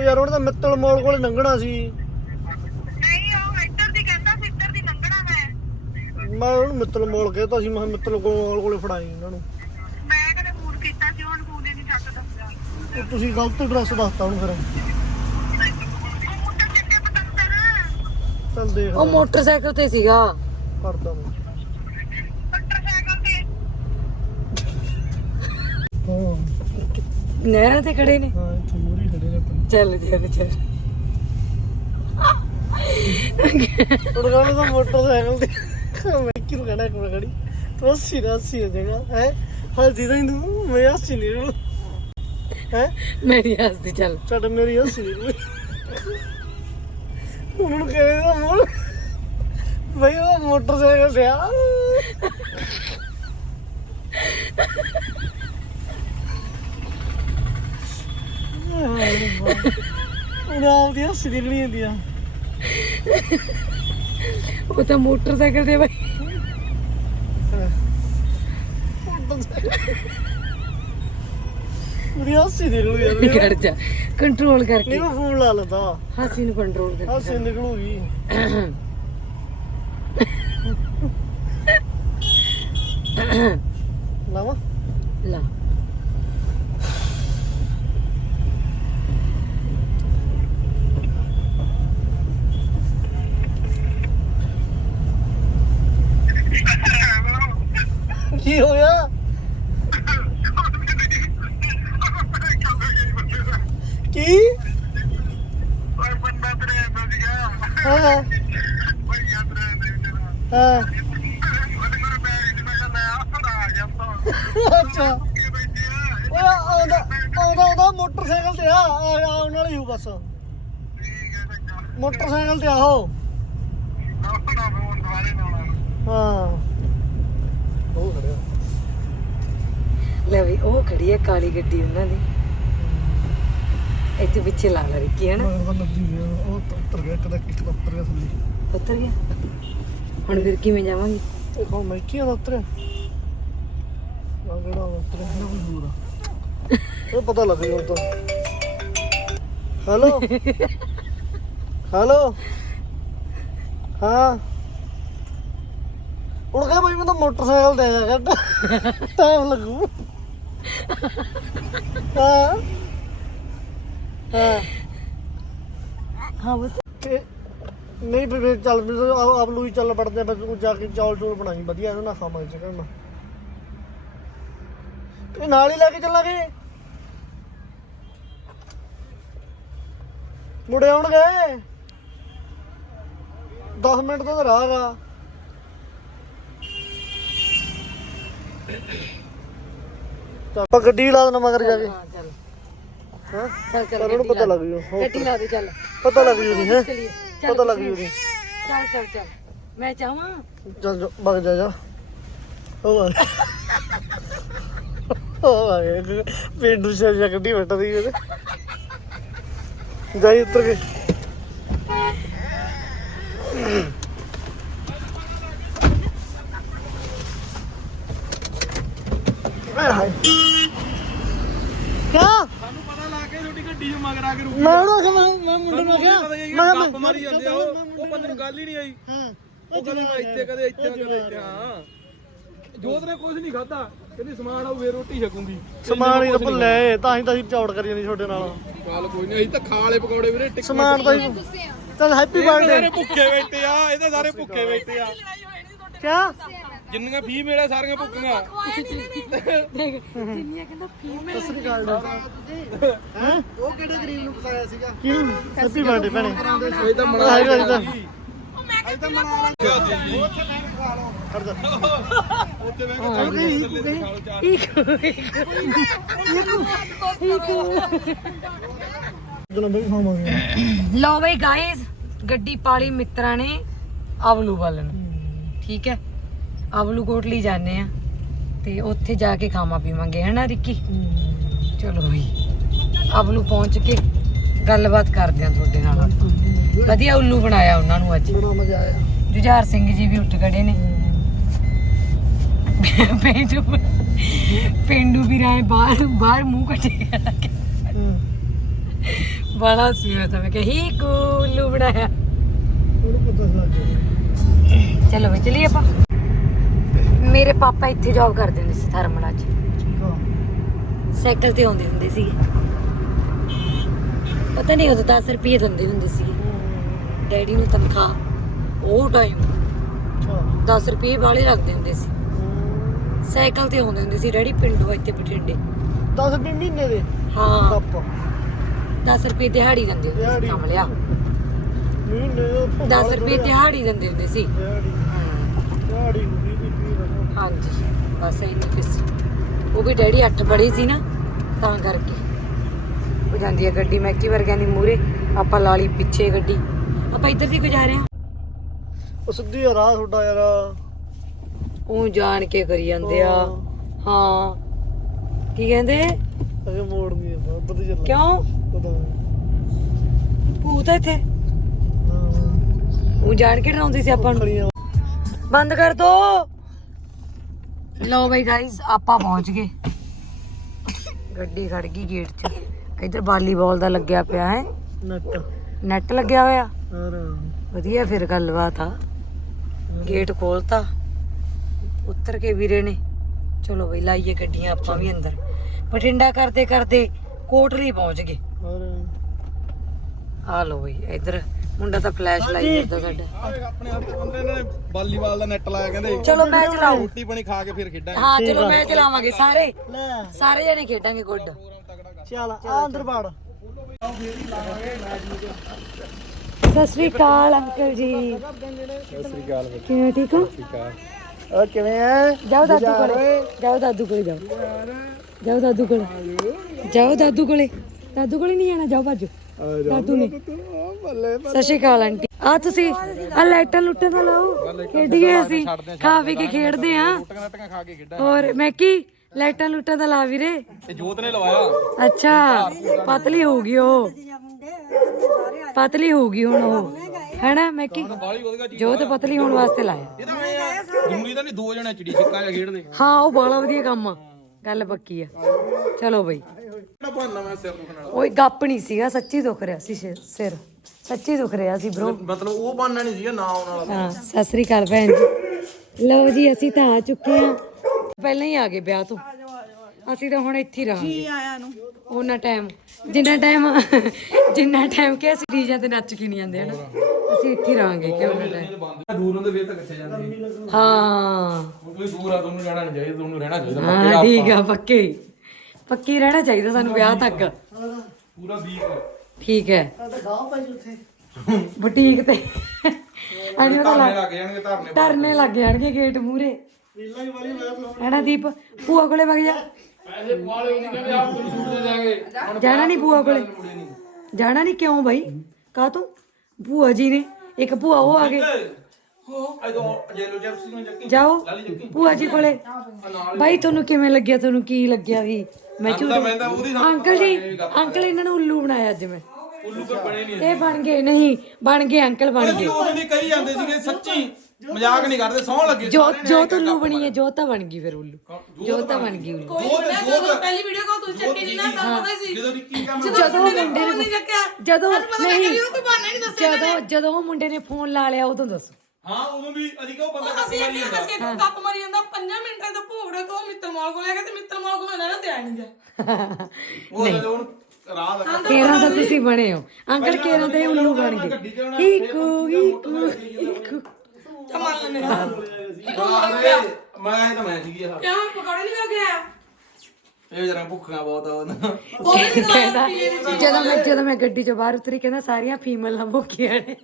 ਉਹ ਯਾਰ ਉਹਨੇ ਤਾਂ ਮਿੱਤਲ ਮੋਲ ਕੋਲੇ ਲੰਘਣਾ ਸੀ। ਨਹੀਂ ਉਹ ਇੱਧਰ ਦੀ ਕਹਿੰਦਾ ਸੀ ਇੱਧਰ ਦੀ ਲੰਘਣਾ ਮੈਂ। ਮੈਂ ਉਹਨੂੰ ਮਿੱਤਲ ਮੋਲ ਕਹਿਤਾ ਸੀ ਮੈਂ ਕਿਹਾ ਮਿੱਤਲ ਮੋਲ ਕੋਲੇ ਫੜਾਈ ਉਹਨਾਂ ਨੂੰ। ਮੈਂ ਕਦੇ ਫੋਨ ਕੀਤਾ ਸੀ ਹੁਣ ਫੋਨ ਹੀ ਨਹੀਂ ਚੱਕਦਾ ਉਹ ਤੁਸੀਂ ਗਲਤ ਐਡਰੈਸ ਦੱਸਤਾ ਉਹਨੂੰ ਫਿਰ। ਪਤੰਦਰ। ਚੱਲ ਦੇਖ ਉਹ ਮੋਟਰਸਾਈਕਲ ਤੇ ਸੀਗਾ। ਕਰਦਾ ਮੈਂ ਮੋਟਰਸਾਈਕਲ ਤੇ ਹਾਂ ਨਹਿਰਾਂ ਤੇ ਖੜੇ ਨੇ? ਹਾਂ ਇੱਥੇ ਮੂਰੀ ਖੜੇ ਨੇ ਆਪਣੇ। ਚੱਲ ਜੀ ਵਿਚਾਰ ਉਹਦਾ ਤਾਂ ਮੋਟਰਸਾਈਕਲ ਤੇ। ਮੈਂ ਕਿਉਂ ਇੱਕ ਮਿੰਟ ਖੜੀ? ਤੂੰ ਹੱਸੀ ਨਾ ਹੱਸੀ ਹੋ? ਹੈ ਹੱਸੀ ਤਾਂ ਤੂੰ ਮੈਂ ਹੱਸੀ ਨਹੀਂ ਰਹੂ ਹੈ? ਮੇਰੀ ਹੱਸਦੀ ਚੱਲ। ਛੱਡ ਮੇਰੀ ਹੱਸੀ ਨਹੀਂ ਰਹੂ ਉਹਨੂੰ ਕਹਿੰਦਾ ਮੋੜ ਬਈ ਉਹ ਮੋਟਰਸਾਈਕਲ ਤੇ ਆ। ਉਹਦਾ ਆਪਦੀ ਹੱਸੀ ਨਿਕਲੀ ਜਾਂਦੀ ਆ ਉਹ ਤਾਂ ਮੋਟਰਸਾਈਕਲ ਤੇ ਬਾਈ। ਉਹਦੀ ਹੱਸੀ ਨਿਕਲੂ ਯਾਰ ਖੜ ਜਾ। ਕੰਟਰੋਲ ਨਹੀਂ ਕਰਕੇ। ਮੈਂ ਫੋਨ ਲਾ ਲੈਂਦਾ। ਹਾਸੀ ਨੂੰ ਕੰਟਰੋਲ ਕਰ ਹੱਸੀ ਨਿਕਲੂਗੀ। ਲਾਵਾ ਲਾ ਕੀ ਹੋਇਆ ਕੀ ਓਏ ਬੰਦਾ ਤੇਰੇ ਆਂਦਾ ਸੀਗਾ ਹਾਂ ਬਈ ਯਾਦ ਰਹਿ ਤੇਰਾ ਹਾਂ ਉਹਦੇ ਕੋਲ ਬੈਗ ਚ ਮੈਂ ਕਿਹਾ ਲੈ ਆ ਫਿਰ ਆ ਗਿਆ ਤਾਂ ਅੱਛਾ ਕੀ ਬੈਠੀ ਆ ਓਏ ਆਉਂਦਾ ਆਉਂਦਾ ਆਉਂਦਾ ਮੋਟਰਸਾਈਕਲ ਤੇ ਆ ਆ ਆ ਆਉਣ ਵਾਲੀ ਹੂ ਬਸ ਠੀਕ ਹੈ ਚੰਗਾ ਮੋਟਰਸਾਈਕਲ ਤੇ ਆਹੋ ਨਾ ਨਾ ਫੋਨ ਦੁਬਾਰੇ ਨਾ ਆਉਣਾ ਹਾਂ ਉਹ ਖੜਿਆ ਲੈ ਵੀ ਉਹ ਖੜੀ ਹੈ ਕਾਲੀ ਗੱਡੀ ਉਹਨਾਂ ਦੀ ਇੱਥੇ ਪਿੱਛੇ ਲਾ ਲਾ ਰਿੱਕੀ ਹੈ ਨਾ। ਮੈਂ ਤਾਂ ਲੱਗੀ ਗਿਆ ਉਹ ਤਾਂ ਉੱਤਰ ਗਿਆ ਕਦਾ ਕਿੱਥੇ ਤੋਂ ਉੱਤਰ ਗਿਆ ਥੱਲੇ। ਉਤਰ ਗਿਆ? ਹੁਣ ਫਿਰ ਕਿਵੇਂ ਜਾਵਾਂਗੇ? ਉਹ ਕੋ ਮੈਂ ਕੀ ਦਾ ਉੱਤਰਿਆ? ਲੰਗੜਾ ਉੱਤਰਿਆ? ਨਾ ਕੋਈ ਦੂਰ ਆ। ਇਹ ਪਤਾ ਲੱਗ ਗਿਆ ਉਹ ਤਾਂ। ਹੈਲੋ? ਹੈਲੋ? ਹਾਂ। ਉਹ ਕਹੇ ਭਾਈ ਮੈਂ ਤਾਂ ਮੋਟਰਸਾਈਕਲ ਤੇ ਆਇਆ ਕਰ ਟਾਈਮ ਲੱਗੂ। ਹਾਂ। ਹਾਂ। ਹਾਂ ਉਹ ਤੇ ਨਹੀਂ ਫਿਰ ਫਿਰ ਚੱਲ ਫਿਰ ਆਪ ਆਪ ਲੂਈ ਚੱਲ ਪੜਦੇ ਬਸ ਉਹ ਜਾ ਕੇ ਚੌਲ ਚੌਲ ਬਣਾਈ, ਵਧੀਆ, ਇਹਨਾਂ ਨਾਲ ਖਾਵਾਂਗੇ ਚਿਕਨ ਨਾਲ। ਤੇ ਨਾਲ ਹੀ ਲੈ ਕੇ ਚੱਲਾਂਗੇ। ਮੁੜੇ ਆਉਣਗੇ। 10 ਮਿੰਟ ਦਾ ਤਾਂ ਰਾਹ ਗਾ ਚੱਲ ਆਪਾਂ ਗੱਡੀ ਲਾ ਦੇਣਾ ਮਗਰ ਜਾ ਕੇ। ਹਾਂ ਚੱਲ ਚੱਲ ਪਰ ਉਹਨੂੰ ਗੱਡੀ ਪਤਾ ਲੱਗ ਜੂ ਦੇ। ਗੱਡੀ ਲਾ ਦੇ ਚੱਲ। ਪਤਾ ਲੱਗ ਜੂ ਨਹੀਂ ਹੈ? ਚਲੀਏ। ਚੱਲ ਪਤਾ ਲੱਗ ਜੂ। ਨਹੀਂ ਚੱਲ ਚੱਲ ਚੱਲ। ਮੈਂ ਚਾਹਾਂ ਚੱਲ ਜਾ ਭਗ ਜਾ ਜਾ। ਹੋ ਆ ਹੋ ਆ ਗਿਆ ਪਿੰਡੂ ਸ਼ਾ ਸ਼ਾ ਕੱਢੀ ਬੈਠਦੀ ਉਹਦੇ ਜਾਈ ਉੱਤਰ ਕੇ। ਆਏ ਹਾਏ ਕਿਆ ਸਾਨੂੰ ਪਤਾ ਲੱਗ ਗਿਆ ਤੁਹਾਡੀ ਗੱਡੀ 'ਚ ਮਗਰ ਆ ਕੇ ਰੁਕੀ ਮੈਂ ਉਹਨੂੰ ਆਖਿਆ ਮੈਂ ਮੈਂ ਮੁੰਡੇ ਨੂੰ ਆਖਿਆ ਮੈਂ ਗੱਪ ਮਾਰੀ ਜਾਂਦੇ ਆ ਉਹ। ਉਹ ਬੰਦੇ ਨੂੰ ਗੱਲ ਹੀ ਨਹੀਂ ਆਈ। ਹਾਂ ਉਹ ਕਹਿੰਦਾ ਮੈਂ ਇੱਥੇ ਕਦੇ ਇੱਥੇ ਕਦੇ ਇੱਥੇ ਹਾਂ। ਜੋਤ ਨੇ ਕੁਝ ਨਹੀਂ ਖਾਦਾ ਕਹਿੰਦੀ ਸਮਾਨ ਆਉ ਫੇਰ ਰੋਟੀ ਛਕੂੰਗੀ। ਸਮਾਨ ਹੀ ਤਾਂ ਲੈ ਤਾਂ ਹੀ ਤਾਂ ਅਸੀਂ ਚੌੜ ਕਰੀ ਜਾਂਦੀ ਤੁਹਾਡੇ ਨਾਲ। ਚੱਲ ਕੋਈ ਨਹੀਂ ਅਸੀਂ ਤਾਂ ਖਾ ਵਾਲੇ ਪਕੌੜੇ ਵੀਰੇ ਟਿੱਕੀ ਸਮਾਨ ਤਾਂ ਹੀ ਚੱਲ ਹੈਪੀ ਸਾਰੇ ਬਰਥਡੇ ਭੁੱਖੇ ਬੈਠੇ ਆ ਇਹ ਤਾਂ ਸਾਰੇ ਭੁੱਖੇ ਬੈਠੇ ਆ। ਕਿਆ? ਜਿੰਨੀਆਂ ਫੀ ਮੇਰਾ ਸਾਰੀਆਂ ਭੁੱਖੀਆਂ। ਜਿੰਨੀਆਂ ਕਹਿੰਦਾ ਫੀਮੇਲ ਸਸਰੀ ਕਾਲ ਹੈ? ਉਹ ਕਿਹੜੇ ਗਰੀਬ ਨੂੰ ਫਸਾਇਆ ਸੀਗਾ? ਕਿਹਨੂੰ ਹੈਪੀ ਬਰਥਡੇ ਭੈਣੇ। ਇਹ ਤਾਂ ਮਨਾ ਹੈਗਾ ਇਹਦਾ ਉੱਤੇ ਬਹਿ ਕੇ ਥੱਲੇ ਖਾ ਲਓ ਚਾਰ ਜਦੋਂ ਮੈਂ ਵੀ ਖਾਵਾਂਗੇ ਲਓ ਬਈ ਗਾਇਸ ਗੱਡੀ ਪਾਲੀ ਮਿੱਤਰਾਂ ਨੇ ਅਵਲੂ ਵੱਲ ਨੂੰ ਠੀਕ ਹੈ? ਅਵਲੂ ਕੋਟਲੀ ਜਾਂਦੇ ਆ। ਤੇ ਉੱਥੇ ਜਾ ਕੇ ਖਾਵਾਂ ਪੀਵਾਂਗੇ ਹੈਨਾ ਰਿੱਕੀ? ਚਲੋ ਬਈ ਅਵਲੂ ਪਹੁੰਚ ਕੇ ਗੱਲਬਾਤ ਕਰਦੇ ਆ ਤੁਹਾਡੇ ਨਾਲ। ਵਧੀਆ ਉੱਲੂ ਬਣਾਇਆ ਉਹਨਾਂ ਨੂੰ ਅੱਜ। ਬੜਾ ਮਜ਼ਾ ਆਇਆ। ਜੁਝਾਰ ਸਿੰਘ ਜੀ ਵੀ ਉੱਠ ਖੜੇ ਨੇ। ਪਿੰਡੂ ਪਿੰਡੂ ਵੀ ਰਾਏ ਬਾਹਰ ਬਾਹਰ ਮੂੰਹ ਕੱਟੇ ਬੜਾ ਸੀ ਉਹ ਤਾਂ ਮੈਂ ਕਿਹਾ ਹੀ ਕੂਲੂ ਬਣਾਇਆ। ਚਲੋ ਵੀ ਚਲੀਏ ਆਪਾਂ। ਮੇਰੇ ਪਾਪਾ ਇੱਥੇ ਜੌਬ ਕਰਦੇ ਹੁੰਦੇ ਸੀ ਥਰਮਲਾ 'ਚ ਸਾਈਕਲ ਤੇ ਆਉਂਦੇ ਹੁੰਦੇ ਸੀ ਪਤਾ ਨਹੀਂ ਉਦੋਂ 10 ਰੁਪਏ ਦਿੰਦੇ ਹੁੰਦੇ ਸੀ ਡੈਡੀ ਨੂੰ ਤਨਖਾਹ ਉਹ ਟਾਈਮ ਅੱਛਾ। 10 ਰੁਪਏ ਵਾਲੇ ਰੱਖਦੇ ਹੁੰਦੇ ਸੀ। ਸਾਈਕਲ ਤੇ ਆਉਂਦੇ ਹੁੰਦੇ ਸੀ ਡੈਡੀ ਪਿੰਡੋਂ ਇੱਥੇ ਬਠਿੰਡੇ। 10 ਰੁਪਏ ਮਹੀਨੇ ਦੇ? ਹਾਂ। ਕੱਪ 10 ਰੁਪਏ ਦਿਹਾੜੀ ਦਿੰਦੇ ਹੁੰਦੇ ਸੀ। ਕੰਮ ਲਿਆ। ਮਹੀਨੇ ਦੇ 10 ਰੁਪਏ ਦਿਹਾੜੀ ਦਿੰਦੇ ਹੁੰਦੇ ਸੀ। ਦਿਹਾੜੀ। ਦਿਹਾੜੀ ਹਾਂਜੀ ਬਸ ਇੰਨੀ ਕਿਸ ਉਹ ਵੀ ਡੈਡੀ 8 ਬੜੇ ਸੀ ਨਾ ਤਾਂ ਕਰਕੇ। ਹੋ ਜਾਂਦੀ ਹੈ ਗੱਡੀ ਮੈਕੀ ਵਰਗਿਆਂ ਦੀ ਮੂਰੇ ਆਪਾਂ ਲਾਲੀ ਪਿੱਛੇ ਗੱਡੀ। ਆਪਾਂ ਇੱਧਰ ਦੀ ਗੁਜ਼ਾਰੇ ਆ। ਉਹ ਸਿੱਧੀ ਆ ਰਾਹ ਤੁਹਾਡਾ ਯਾਰ। ਉਹ ਜਾਣ ਕੇ ਕਰੀ ਜਾਂਦੇ ਆ। ਹਾਂ। ਕੀ ਕਹਿੰਦੇ? ਅਗੇ ਮੋੜ ਨਹੀਂ ਉੱਧਰ ਦੀ ਚੱਲ ਕਿਉਂ? ਪਤਾ ਭੂਤ ਆ ਇੱਥੇ। ਹਾਂ। ਉਹ ਜਾਣ ਕੇ ਡਰਾਉਂਦੀ ਸੀ ਆਪਾਂ ਨੂੰ। ਬੰਦ ਕਰ ਦੋ। ਲਓ ਬਈ ਗਾਇਸ ਆਪਾਂ ਪਹੁੰਚ ਗਏ। ਗੱਡੀ ਖੜ ਗਈ ਗੇਟ 'ਚ। ਇੱਧਰ ਵਾਲੀਬਾਲ ਦਾ ਲੱਗਿਆ ਪਿਆ ਹੈ। ਨੱਟ ਨੈਟ ਲੱਗਿਆ ਹੋਇਆ। ਹੋਰ। ਵਧੀਆ ਫਿਰ ਗੱਲਬਾਤ ਆ। ਗੇਟ ਖੋਲਤਾ। ਉੱਤਰ ਕੇ ਵੀਰੇ ਨੇ। ਚਲੋ ਬਈ ਲਾਈਏ ਗੱਡੀਆਂ ਆਪਾਂ ਵੀ ਅੰਦਰ। ਬਠਿੰਡਾ ਕਰਦੇ ਕਰਦੇ ਕੋਟਲੀ ਪਹੁੰਚ ਗਏ। ਹੋਰ। ਆ ਲੋ ਬਈ ਇੱਧਰ। ਮੁੰਡਾ ਤਾਂ ਫਲੈਸ਼ ਲਾਈ ਫਿਰਦਾ ਸਾਡਾ। ਆਪਣੇ ਹੱਥ ਬੰਦੇ ਨੇ ਵਾਲੀਬਾਲ ਦਾ ਨੈਟ ਲਾਇਆ ਕਹਿੰਦੇ ਚਲੋ ਮੈਂ ਚਲਾਉ ਰੋਟੀ ਪਾਣੀ ਖਾ ਕੇ ਫਿਰ ਖੇਡਾਂਗੇ। ਹਾਂ ਚਲੋ ਮੈਂ ਚਲਾਵਾਂਗੇ ਸਾਰੇ। ਲੈ। ਸਾਰੇ ਜਣੇ ਖੇਡਾਂਗੇ ਗੁੱਡ ਚੱਲ ਆ ਅੰਦਰ ਬਾੜ। ਸਤਿ ਸ੍ਰੀ ਅਕਾਲ ਅੰਕਲ ਜੀ। ਸਤਿ ਸ੍ਰੀ ਅਕਾਲ ਕਿਵੇਂ ਠੀਕ ਹੋ? ਉਹ ਕਿਵੇਂ ਐ? ਜਾਓ ਦਾਦੂ ਕੋਲੇ। ਜਾਓ ਦਾਦੂ ਕੋਲੇ ਜਾਓ। ਜਾਓ ਦਾਦੂ ਕੋਲੇ। ਜਾਓ ਦਾਦੂ ਕੋਲੇ। ਦਾਦੂ ਕੋਲੇ ਨਹੀਂ ਜਾਣਾ ਜਾਓ ਭਾਜੋ। ਦਾਦੂ ਨੇ ਸਤਿ ਸ਼੍ਰੀ ਅਕਾਲ ਆਂਟੀ। ਆ ਤੁਸੀਂ ਆ ਲਾਈਟਾਂ ਲੁੱਟਾਂ ਤਾਂ ਲਾਓ ਖੇਡੀਏ ਅਸੀਂ ਖਾ ਪੀ ਕੇ ਖੇਡਦੇ ਆ ਹੋਰ ਮੈਂ ਕੀ? ਲਾਈਟਾਂ ਲੁੱਟਾਂ ਤਾਂ ਲਾ ਵੀਰੇ। ਇਹ ਜੋਤ ਨੇ ਲਵਾਇਆ। ਅੱਛਾ ਪਤਲੀ ਹੋਊਗੀ ਉਹ। ਪਤਲੀ ਹੋਊਗੀ ਹੁਣ ਉਹ। ਹੈਨਾ ਮੈਂ ਕੀ? ਬਾਲੀ ਵਧੀਆ ਚੀਜ਼ ਜੋ ਤੇ ਪਤਲੀ ਹੋਣ ਵਾਸਤੇ ਲਾਇਆ। ਇਹ ਤਾਂ ਐਂ ਆ, ਜ਼ਰੂਰੀ ਤਾਂ ਨਹੀਂ ਦੋ ਜਣੇ ਚਿੜੀ ਛਿੱਕਾ ਜਿਹਾ ਖੇਡਦੇ। ਹਾਂ ਉਹ ਬੜਾ ਵਧੀਆ ਕੰਮ ਆ। ਗੱਲ ਪੱਕੀ ਆ। ਚਲੋ ਬਈ। ਕਿਹੜਾ ਬਹਾਨਾ ਮੈਂ ਸਿਰ ਦੁਖਣ ਵਾਲਾ? ਓਏ ਗੱਪ ਨਹੀਂ ਸੀਗਾ ਸੱਚੀ ਦੁਖ ਰਿਹਾ ਸੀ ਸਿਰ- ਸਿਰ। ਸੱਚੀ ਦੁਖ ਰਿਹਾ ਸੀ ਬ్రో ਮਤਲਬ ਉਹ ਬਹਾਨਾ ਨਹੀਂ ਸੀਗਾ ਨਾ ਆਉਣ ਵਾਲਾ ਹਾਂ ਸਤਿ ਸ੍ਰੀ ਅਕਾਲ ਭੈਣ ਜੀ। ਲਓ ਜੀ ਅਸੀਂ ਤਾਂ ਆ ਚੁੱਕੇ ਆ ਪਹਿਲਾਂ ਹੀ ਆ ਗਏ ਵਿਆਹ ਤੋਂ। ਅਸੀਂ ਤਾਂ ਹੁਣ ਇੱਥੇ ਹੀ ਰਹਾਂਗੇ। ਆਇਆ ਨੂੰ। ਉਹਨਾਂ ਟਾਈਮ ਜਿੰਨਾ ਟਾਈਮ ਜਿੰਨਾ ਟਾਈਮ ਕਿ ਅਸੀਂ ਡੀਜਾਂ ਤੇ ਨੱਚ ਕੇ ਨਹੀਂ ਜਾਂਦੇ ਹਨਾ? ਅਸੀਂ ਇੱਥੇ ਹੀ ਰਹਾਂਗੇ ਕਿ ਉਹਨਾਂ ਟਾਈਮ ਦੂਰ ਹੁੰਦੇ ਫੇਰ ਤਾਂ ਕਿੱਥੇ ਜਾਂਦੇ। ਹਾਂ। ਹੁਣ ਕੋਈ ਦੂਰ ਆ ਤੁਹਾਨੂੰ ਜਾਣਾ ਨਹੀਂ ਚਾਹੀਦਾ ਤੁਹਾਨੂੰ ਰਹਿਣਾ ਚਾਹੀਦਾ ਹਾਂ ਠੀਕ ਆ ਪੱਕੇ। ਪੱਕੀ ਰਹਿਣਾ ਚਾਹੀਦਾ ਸਾਨੂੰ ਵਿਆਹ ਤੱਕ। ਪੂਰਾ ਵੀਕ ਠੀਕ ਹੈ। ਤਾਂ ਗਾਹ ਪਾਈ ਉੱਥੇ। ਬੁਟੀਕ ਤੇ। ਅਜੇ ਉਹਦਾ ਧਰਨੇ ਲੱਗ ਜਾਣਗੇ ਧਰਨੇ ਧਰਨੇ ਲੱਗ ਜਾਣਗੇ ਗੇਟ ਮੂਰੇ ਰੀਲਾਂ ਮੈਂ ਹੈਨਾ ਦੀਪ ਭੂਆ ਕੋਲੇ ਵਗ ਜਾ। ਪੈਸੇ ਵਾਲੇ ਉਹਦੀ ਕਹਿੰਦੇ ਆਪ ਤੁਹਾਨੂੰ ਸੂਟ ਦੇ ਦੇਾਂਗੇ ਜਾਣਾ ਨਹੀਂ ਭੂਆ ਕੋਲੇ। ਜਾਣਾ ਨਹੀਂ ਕਿਉਂ ਬਾਈ? ਕਾ ਤੂੰ ਭੂਆ ਜੀ ਨੇ। ਇੱਕ ਭੂਆ ਉਹ ਆ ਗਏ। ਜਾਓ। ਭੂਆ ਜੀ ਕੋਲੇ। ਬਾਈ ਤੁਹਾਨੂੰ ਕਿਵੇਂ ਲੱਗਿਆ? ਤੁਹਾਨੂੰ ਕੀ ਲੱਗਿਆ ਵੀ? ਮੈਂ ਝੂਠ ਅੰਕਲ ਜੀ ਅੰਕਲ ਇਹਨਾਂ ਨੂੰ ਉੱਲੂ ਬਣਾਇਆ ਅੱਜ ਮੈਂ। ਉੱਲੂ ਕੋਈ ਬਣੇ ਨਹੀਂ ਇਹ ਬਣ ਗਏ ਨਹੀਂ ਬਣ ਗਏ ਅੰਕਲ ਬਣ ਗਏ। ਉਦੋਂ ਵੀ ਕਹੀ ਜਾਂਦੇ ਸੀਗੇ ਸੱਚੀ ਮਜ਼ਾਕ ਨਹੀਂ ਕਰਦੇ ਸੌਂ ਲੱਗੇ। ਜੋ ਜੋ ਤਾਂ ਉੱਲੂ ਬਣੀ ਹੈ ਜੋ ਤਾਂ ਬਣ ਗਈ ਫਿਰ ਉੱਲੂ। ਜੋ ਤਾਂ ਬਣ ਗਈ। ਉੱਲੂ। ਪਹਿਲੀ ਵੀਡੀਓ ਕਾਲ ਤੁਸੀਂ ਚੱਕੀ ਨਹੀਂ ਨਾ ਸਾਨੂੰ ਪਤਾ ਸੀ। ਜਦੋਂ ਨਿੱਕੀ ਕੰਮ ਜਦੋਂ ਮੁੰਡੇ ਨੇ ਨਹੀਂ ਜਦੋਂ ਨਹੀਂ। ਨਹੀਂ ਜਦੋਂ ਜਦੋਂ। ਉਹ ਮੁੰਡੇ ਨੇ ਫੋਨ ਲਾ ਲਿਆ ਉਦੋਂ ਦੱਸੋ। ਹਾਂ ਉਦੋਂ ਵੀ ਅਸੀਂ ਕਹੋ ਬੰਦਾ ਅਸੀਂ ਇੱਥੇ ਅਸੀਂ ਇੱਥੇ ਗੱਪ ਮਾਰੀ ਜਾਂਦਾ 5 ਮਿੰਟਾਂ ਦਾ ਭੋਗੜਾ ਤੋਂ ਮਿੱਤਰ ਮਾਲ ਕੋਲ ਆ ਗਿਆ ਤੇ ਮਿੱਤਰ ਮਾਲ ਕੋਲ ਇਹਨਾਂ ਨੇ ਧਿਆਨ ਨਹੀਂ ਗਿਆ ਉਹ ਜਦੋਂ ਹੁਣ ਰਾਹ ਦਾ ਕੇਰਾਂ ਤਾਂ ਤੁਸੀਂ ਬਣੇ ਹੋ। ਅੰਕਲ ਕੇਰਾਂ ਤੇ ਉੱਲੂ ਬਣ ਗਏ। ਹੀਕੂ ਹੀਕੂ ਹੀਕੂ। ਤਾਂ ਮੰਨ ਲੈਣੇ ਆ ਮੈਂ ਤਾਂ ਮੈਂ ਸੀਗੀ ਇਹ ਕਿਉਂ? ਪਕੌੜੇ ਨਹੀਂ ਆਇਆ? ਇਹ ਜਰਾ ਭੁੱਖੀਆਂ ਬਹੁਤ ਆ ਉਹਨਾਂ ਉਹਦੇ ਵੀ ਕਹਿੰਦਾ ਜਦੋਂ ਮੈਂ ਜਦੋਂ ਮੈਂ ਗੱਡੀ ਚੋਂ ਬਾਹਰ ਉਤਰੀ ਕਹਿੰਦਾ ਸਾਰੀਆਂ ਫੀਮੇਲਾਂ ਭੁੱਖੀਆਂ ਨੇ।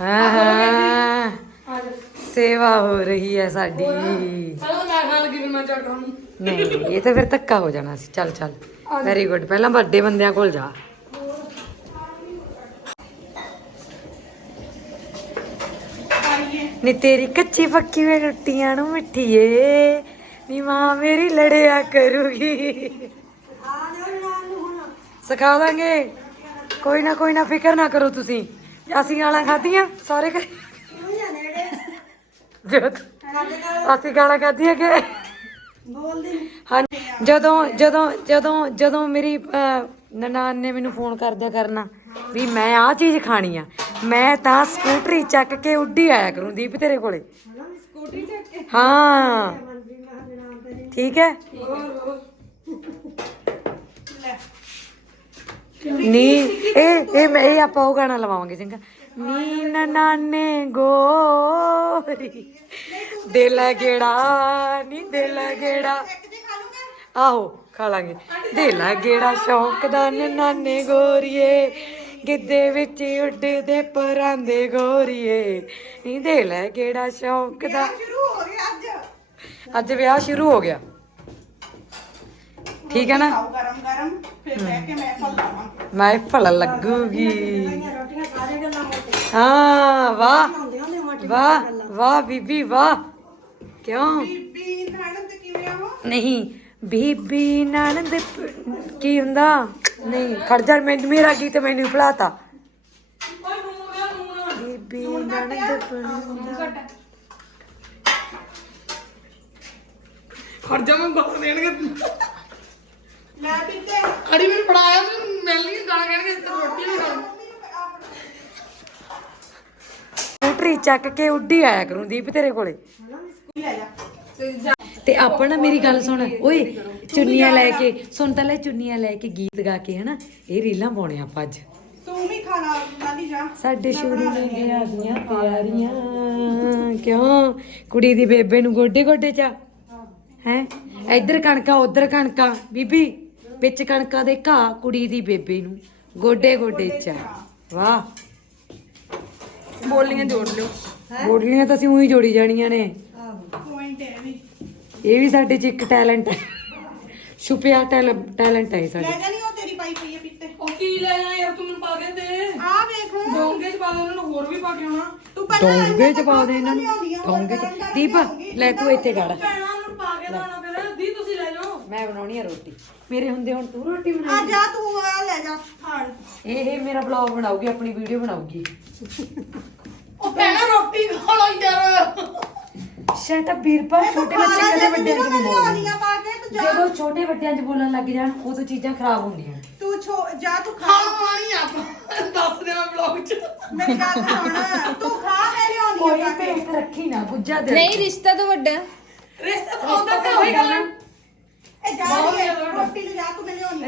ਹਾਂ ਸੇਵਾ ਹੋ ਰਹੀ ਹੈ ਸਾਡੀ। ਚਲੋ ਮੈਂ ਖਾ ਲੱਗੀ ਫਿਰ ਮੈਂ ਚੱਲ ਕਰਾਂਗੀ ਨਹੀਂ ਇਹ ਤਾਂ ਫਿਰ ਧੱਕਾ ਹੋ ਜਾਣਾ ਸੀ। ਚੱਲ ਚੱਲ। ਵੈਰੀ ਗੁੱਡ ਪਹਿਲਾਂ ਵੱਡੇ ਬੰਦਿਆਂ ਕੋਲ ਜਾ। ਨੀ ਤੇਰੀ ਕੱਚੀ ਪੱਕੀ ਵੇ ਰੋਟੀਆਂ ਨੂੰ ਮਿੱਠੀਏ। ਨੀ ਮਾਂ ਮੇਰੀ ਲੜਿਆ ਕਰੂਗੀ। ਸਿਖਾ ਦਾਂਗੇ। ਕੋਈ ਨਾ ਕੋਈ ਨਾ ਫਿਕਰ ਨਾ ਕਰੋ ਤੁਸੀਂ। ਅਸੀਂ ਗਾਲਾਂ ਖਾਧੀਆਂ ਸਾਰੇ ਘਰੇ। ਜੋਤ ਅਸੀਂ ਗਾਲਾਂ ਖਾਧੀਆਂ ਕਿ? ਜਦੋਂ ਜਦੋਂ ਜਦੋਂ ਜਦੋਂ ਮੇਰੀ ਨਨਾਣ ਨੇ ਮੈਨੂੰ ਫੋਨ ਕਰਦਿਆ ਕਰਨਾ ਵੀ ਮੈਂ ਆਹ ਚੀਜ਼ ਖਾਣੀ ਆ ਮੈਂ ਤਾਂ ਸਕੂਟਰੀ ਚੱਕ ਕੇ ਉੱਡੀ ਆਇਆ ਕਰੂੰ ਦੀਪ ਤੇਰੇ ਕੋਲੇ। ਸਕੂਟਰੀ ਚੱਕ ਕੇ? ਹਾਂ। ਠੀਕ ਹੈ? ਨੀ ਇਹ ਇਹ ਮੈਂ ਇਹ ਆਪਾਂ ਉਹ ਗਾਣਾ ਲਵਾਵਾਂਗੇ ਚੰਗਾ। ਨੀ ਨਨਾਨੇ ਗੋਰੀ ਦਿਲ ਗੇੜਾ ਨੀ ਦਿਲ ਗੇੜਾ। ਆਹੋ ਖਾ ਲਾਂਗੇ। ਦਿਲ ਗੇੜਾ ਸ਼ੌਂਕ ਦਾ ਨਨਾਨੇ ਗੋਰੀਏ ਗਿੱਦੇ ਵਿੱਚ ਉੱਡਦੇ ਪਰਾਂਦੇ ਗੋਰੀਏ। ਨੀ ਦਿਲ ਗੇੜਾ ਸ਼ੌਂਕ ਦਾ। ਸ਼ੁਰੂ ਹੋ ਗਿਆ ਅੱਜ। ਅੱਜ ਵਿਆਹ ਸ਼ੁਰੂ ਹੋ ਗਿਆ। ਠੀਕ ਹੈ ਨਾ? ਖਾਓ ਗਰਮ ਗਰਮ ਫਿਰ ਬਹਿ ਕੇ ਮੈਂ ਮੈਂ ਲੱਗੂਗੀ। ਹਾਂ ਵਾਹ। ਵਾਹ ਵਾਹ ਬੀਬੀ ਵਾਹ। ਕਿਉਂ? ਬੀਬੀ ਕਿਵੇਂ ਨਹੀਂ ਬੀਬੀ ਨਣਦ ਪ- ਕੀ ਹੁੰਦਾ? ਨਹੀਂ ਖੜ ਜਾ ਮੈਂ ਮੇਰਾ ਗੀਤ ਮੈਨੂੰ ਭੁਲਾਤਾ ਬੀਬੀ ਨਣਦ ਪ- ਖੜ ਜਾ ਮੈਂ ਗਾਲ ਦੇਣਗੇ। ਲੈ ਪੀਤੇ ਅੜੀ ਮੈਨੂੰ ਫੜਾਇਆ ਮੈਨੂੰ ਮਿਲ ਨਹੀਂ ਗਾਲ ਕਹਿਣਗੇ ਇਸ ਤੇ ਰੋਟੀ ਵੀ ਖਾਣੀ। ਸਕੂਟਰੀ ਚੱਕ ਕੇ ਉੱਡੀ ਆਇਆ ਕਰੂੰ ਦੀਪ ਤੇਰੇ ਕੋਲੇ। ਲੈ ਜਾ ਤੇ ਆਪਾਂ ਨਾ ਮੇਰੀ ਗੱਲ ਸੁਣ ਓਏ ਚੁੰਨੀਆਂ ਲੈ ਕੇ ਸੁਣ ਤਾਂ ਲੈ ਚੁੰਨੀਆਂ ਲੈ ਕੇ ਗੀਤ ਗਾ ਕੇ ਹਨਾ ਇਹ ਰੀਲਾਂ ਪਾਉਣੇ ਆਪਾਂ ਅੱਜ। ਤੂੰ ਵੀ ਖਾਣਾ ਲਾਲੀ ਜਾ। ਸਾਡੇ ਸ਼ੁਰੂ ਨੇ ਗਿਆ ਦੀਆਂ ਪਿਆਰੀਆਂ ਕਿਉਂ? ਕੁੜੀ ਦੀ ਬੇਬੇ ਨੂੰ ਗੋਡੇ ਗੋਡੇ ਚਾ ਹੈ? ਇੱਧਰ ਕਣਕਾਂ ਉੱਧਰ ਕਣਕਾਂ। ਬੀਬੀ ਵਿੱਚ ਕਣਕਾਂ ਦੇ ਘਾਹ ਕੁੜੀ ਦੀ ਬੇਬੇ ਨੂੰ। ਗੋਡੇ ਗੋਡੇ ਚਾ। ਵਾਹ। ਬੋਲੀਆਂ ਜੋੜ ਲਿਓ। ਬੋਲੀਆਂ ਤਾਂ ਅਸੀਂ ਉਹੀ ਜੋੜੀ ਜਾਣੀਆਂ ਨੇ। ਪੁਆਇੰਟ ਹੈ ਵੀ। ਇਹ ਵੀ ਸਾਡੇ 'ਚ ਇੱਕ ਟੈਲੈਂਟ ਹੈ। ਛੁਪਿਆ ਟੈਲੈਂਟ ਹੈ ਸਾਡੇ ਲੈ ਜਾ ਨਹੀਂ ਉਹ ਤੇਰੀ ਪਾਈ ਪਈ ਹੈ ਪੀਤੇ। ਉਹ ਕੀ ਲੈ ਜਾ ਯਾਰ ਤੂੰ ਮੈਨੂੰ ਪਾ ਕੇ ਦੇ। ਆ ਵੇਖ। ਡੋਂਗੇ ਚ ਪਾ ਦੇ ਉਹਨਾਂ ਨੂੰ ਹੋਰ ਵੀ ਪਾ ਕੇ ਆਉਣਾ। ਤੂੰ ਪਹਿਲਾਂ ਡੋਂਗੇ ਚ ਪਾ ਦੇ ਇਹਨਾਂ ਨੂੰ। ਡੋਂਗੇ ਚ। ਦੀਪ ਲੈ ਤੂੰ ਇੱਥੇ ਖੜ। ਭੈਣਾਂ ਨੂੰ ਪਾ ਕੇ ਦਾਣਾ ਮੈਂ ਬਣਾਉਣੀ ਆ ਰੋਟੀ। ਮੇਰੇ ਹੁੰਦੇ ਹੁਣ ਤੂੰ ਰੋਟੀ ਬਣਾ ਆ ਜਾ ਤੂੰ ਆ ਲੈ ਜਾ ਥਾਲ ਇਹ ਮੇਰਾ ਬਲੌਗ ਬਣਾਉਗੀ ਆਪਣੀ ਵੀਡੀਓ ਬਣਾਉਗੀ ਉਹ ਭੈਣਾਂ ਰੋਟੀ ਖਾ ਲਾ ਯਾਰ ਸ਼ਟ ਅਪ ਵੀਰਪਾ ਛੋਟੇ ਬੱਚੇ ਕਦੇ ਵੱਡਿਆਂ 'ਚ ਨਹੀਂ ਬੋਲਦੇ। ਲਿਆ ਪਾ ਕੇ ਤੂੰ ਜਾ। ਜਦੋਂ ਛੋਟੇ ਵੱਡਿਆਂ 'ਚ ਬੋਲਣ ਲੱਗ ਜਾਣ ਉਦੋਂ ਚੀਜ਼ਾਂ ਖਰਾਬ ਹੁੰਦੀਆਂ। ਤੂੰ ਛੋ ਜਾ ਤੂੰ ਖਾ। ਖਾਣ ਪਾਣੀ ਆਪਾਂ ਦੱਸ ਦੇ ਮੈਂ ਬਲੌਗ ਚ। ਮੇਰੀ ਗੱਲ ਸੁਣ ਤੂੰ ਖਾ ਮੈਂ ਲਿਆਉਣੀ ਕੋਈ ਆ ਪਾ ਕੇ। ਭੇਤ ਰੱਖੀ ਨਾ ਗੁੱਜਾ ਦੇ ਨਹੀਂ ਰਿਸ਼ਤਾ ਤਾਂ ਵੱਡਾ। ਰਿਸ਼ਤਾ ਤਾਂ ਹੁੰਦਾ ਤੇ ਹੋਈ ਗੱਲ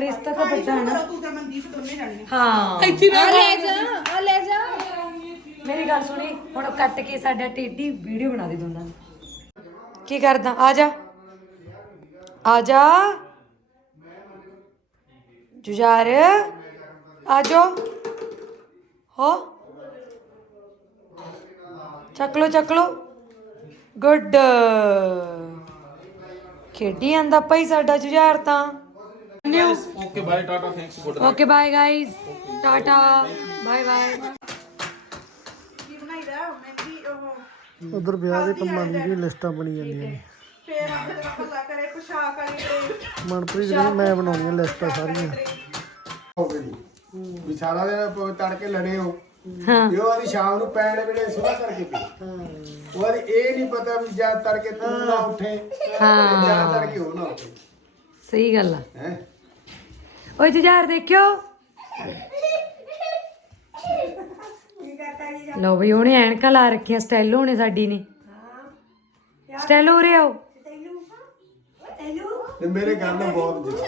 ਰਿਸ਼ਤਾ ਤਾਂ ਵੱਡਾ ਹੈ ਨਾ। ਸ਼ੁਰੂ ਕਰੋ, ਤੂੰ ਤੇ ਮਨਦੀਪ ਦੋਨੇ ਜਾਣੀਆਂ। ਹਾਂ। ਇੱਥੇ ਆ ਲੈ ਜਾ ਆ ਲੈ ਜਾ। ਮੇਰੀ ਗੱਲ ਸੁਣੀ ਹੁਣ ਕੱਟ ਕੇ ਸਾਡਾ ਟੇਡੀ ਵੀਡੀਓ ਬਣਾ ਦੇ ਦੋਨਾਂ ਦੀ। ਕੀ ਕਰਦਾ? ਆ ਜਾ। ਆ ਜਾ। ਜੁਝਾਰ ਆ ਜਾ ਹੋ। ਚੱਕ ਲੋ ਚੱਕ ਲੋ ਗੁੱਡ। ਖੇਡੀ ਆਂਦਾ ਭਾਈ ਸਾਡਾ ਜੁਝਾਰ ਤਾਂ। Okay bye tata thanks good okay bye guys tata bye bye ਕੀ ਬਣਾਈਦਾ ਮਹਿੰਦੀ ਉਹ ਉਧਰ ਵਿਆਹ ਦੇ ਕੰਮਾਂ ਦੀ ਵੀ ਲਿਸਟਾਂ ਬਣੀ ਜਾਂਦੀਆਂ ਨੇ। ਫੇਰ ਆਪਣੇ ਦਾ ਭੱਲਾ ਕਰੇ ਪੁਸ਼ਾਕ ਵਾਲੀ ਤੇ ਮਨਪ੍ਰੀਤ ਨੇ ਮੈਂ ਬਣਾਉਣੀਆਂ ਲਿਸਟਾਂ ਸਾਰੀਆਂ ਹੋ ਗਏ ਜੀ ਵੀ ਸਾਰਾ ਦਿਨ ਪ- ਤੜਕੇ ਲੜੇ ਹੋ। ਹਾਂ। ਵੀ ਉਹ ਆਦੀ ਸ਼ਾਮ ਨੂੰ ਪੈਣ ਵੇਲੇ ਸੁਬਾ ਕਰਕੇ ਪੀ। ਉਹ ਆਦੀ ਇਹ ਨਹੀਂ ਪਤਾ ਵੀ ਜਦ ਤੜਕੇ ਤੂੰ ਨਾ ਉੱਠੇ ਹਾਂ। ਜਦ ਤੜਕੇ ਉਹ ਨਾ ਉੱਠੇ। ਸਹੀ ਗੱਲ ਆ। ਹੈ? ਓਏ ਜੁਝਾਰ ਦੇਖਿਓ। ਲਓ ਬਈ ਉਹਨੇ ਐਨਕਾਂ ਲਾ ਰੱਖੀਆਂ ਸਟੈਲੋ ਨੇ ਸਾਡੀ ਨੇ। ਸਟੈਲੋ ਉਰੇ ਆਓ। ਤੇ ਮੇਰੇ ਗੱਲ ਨਾਲ ਬਹੁਤ ਜਿੱਤ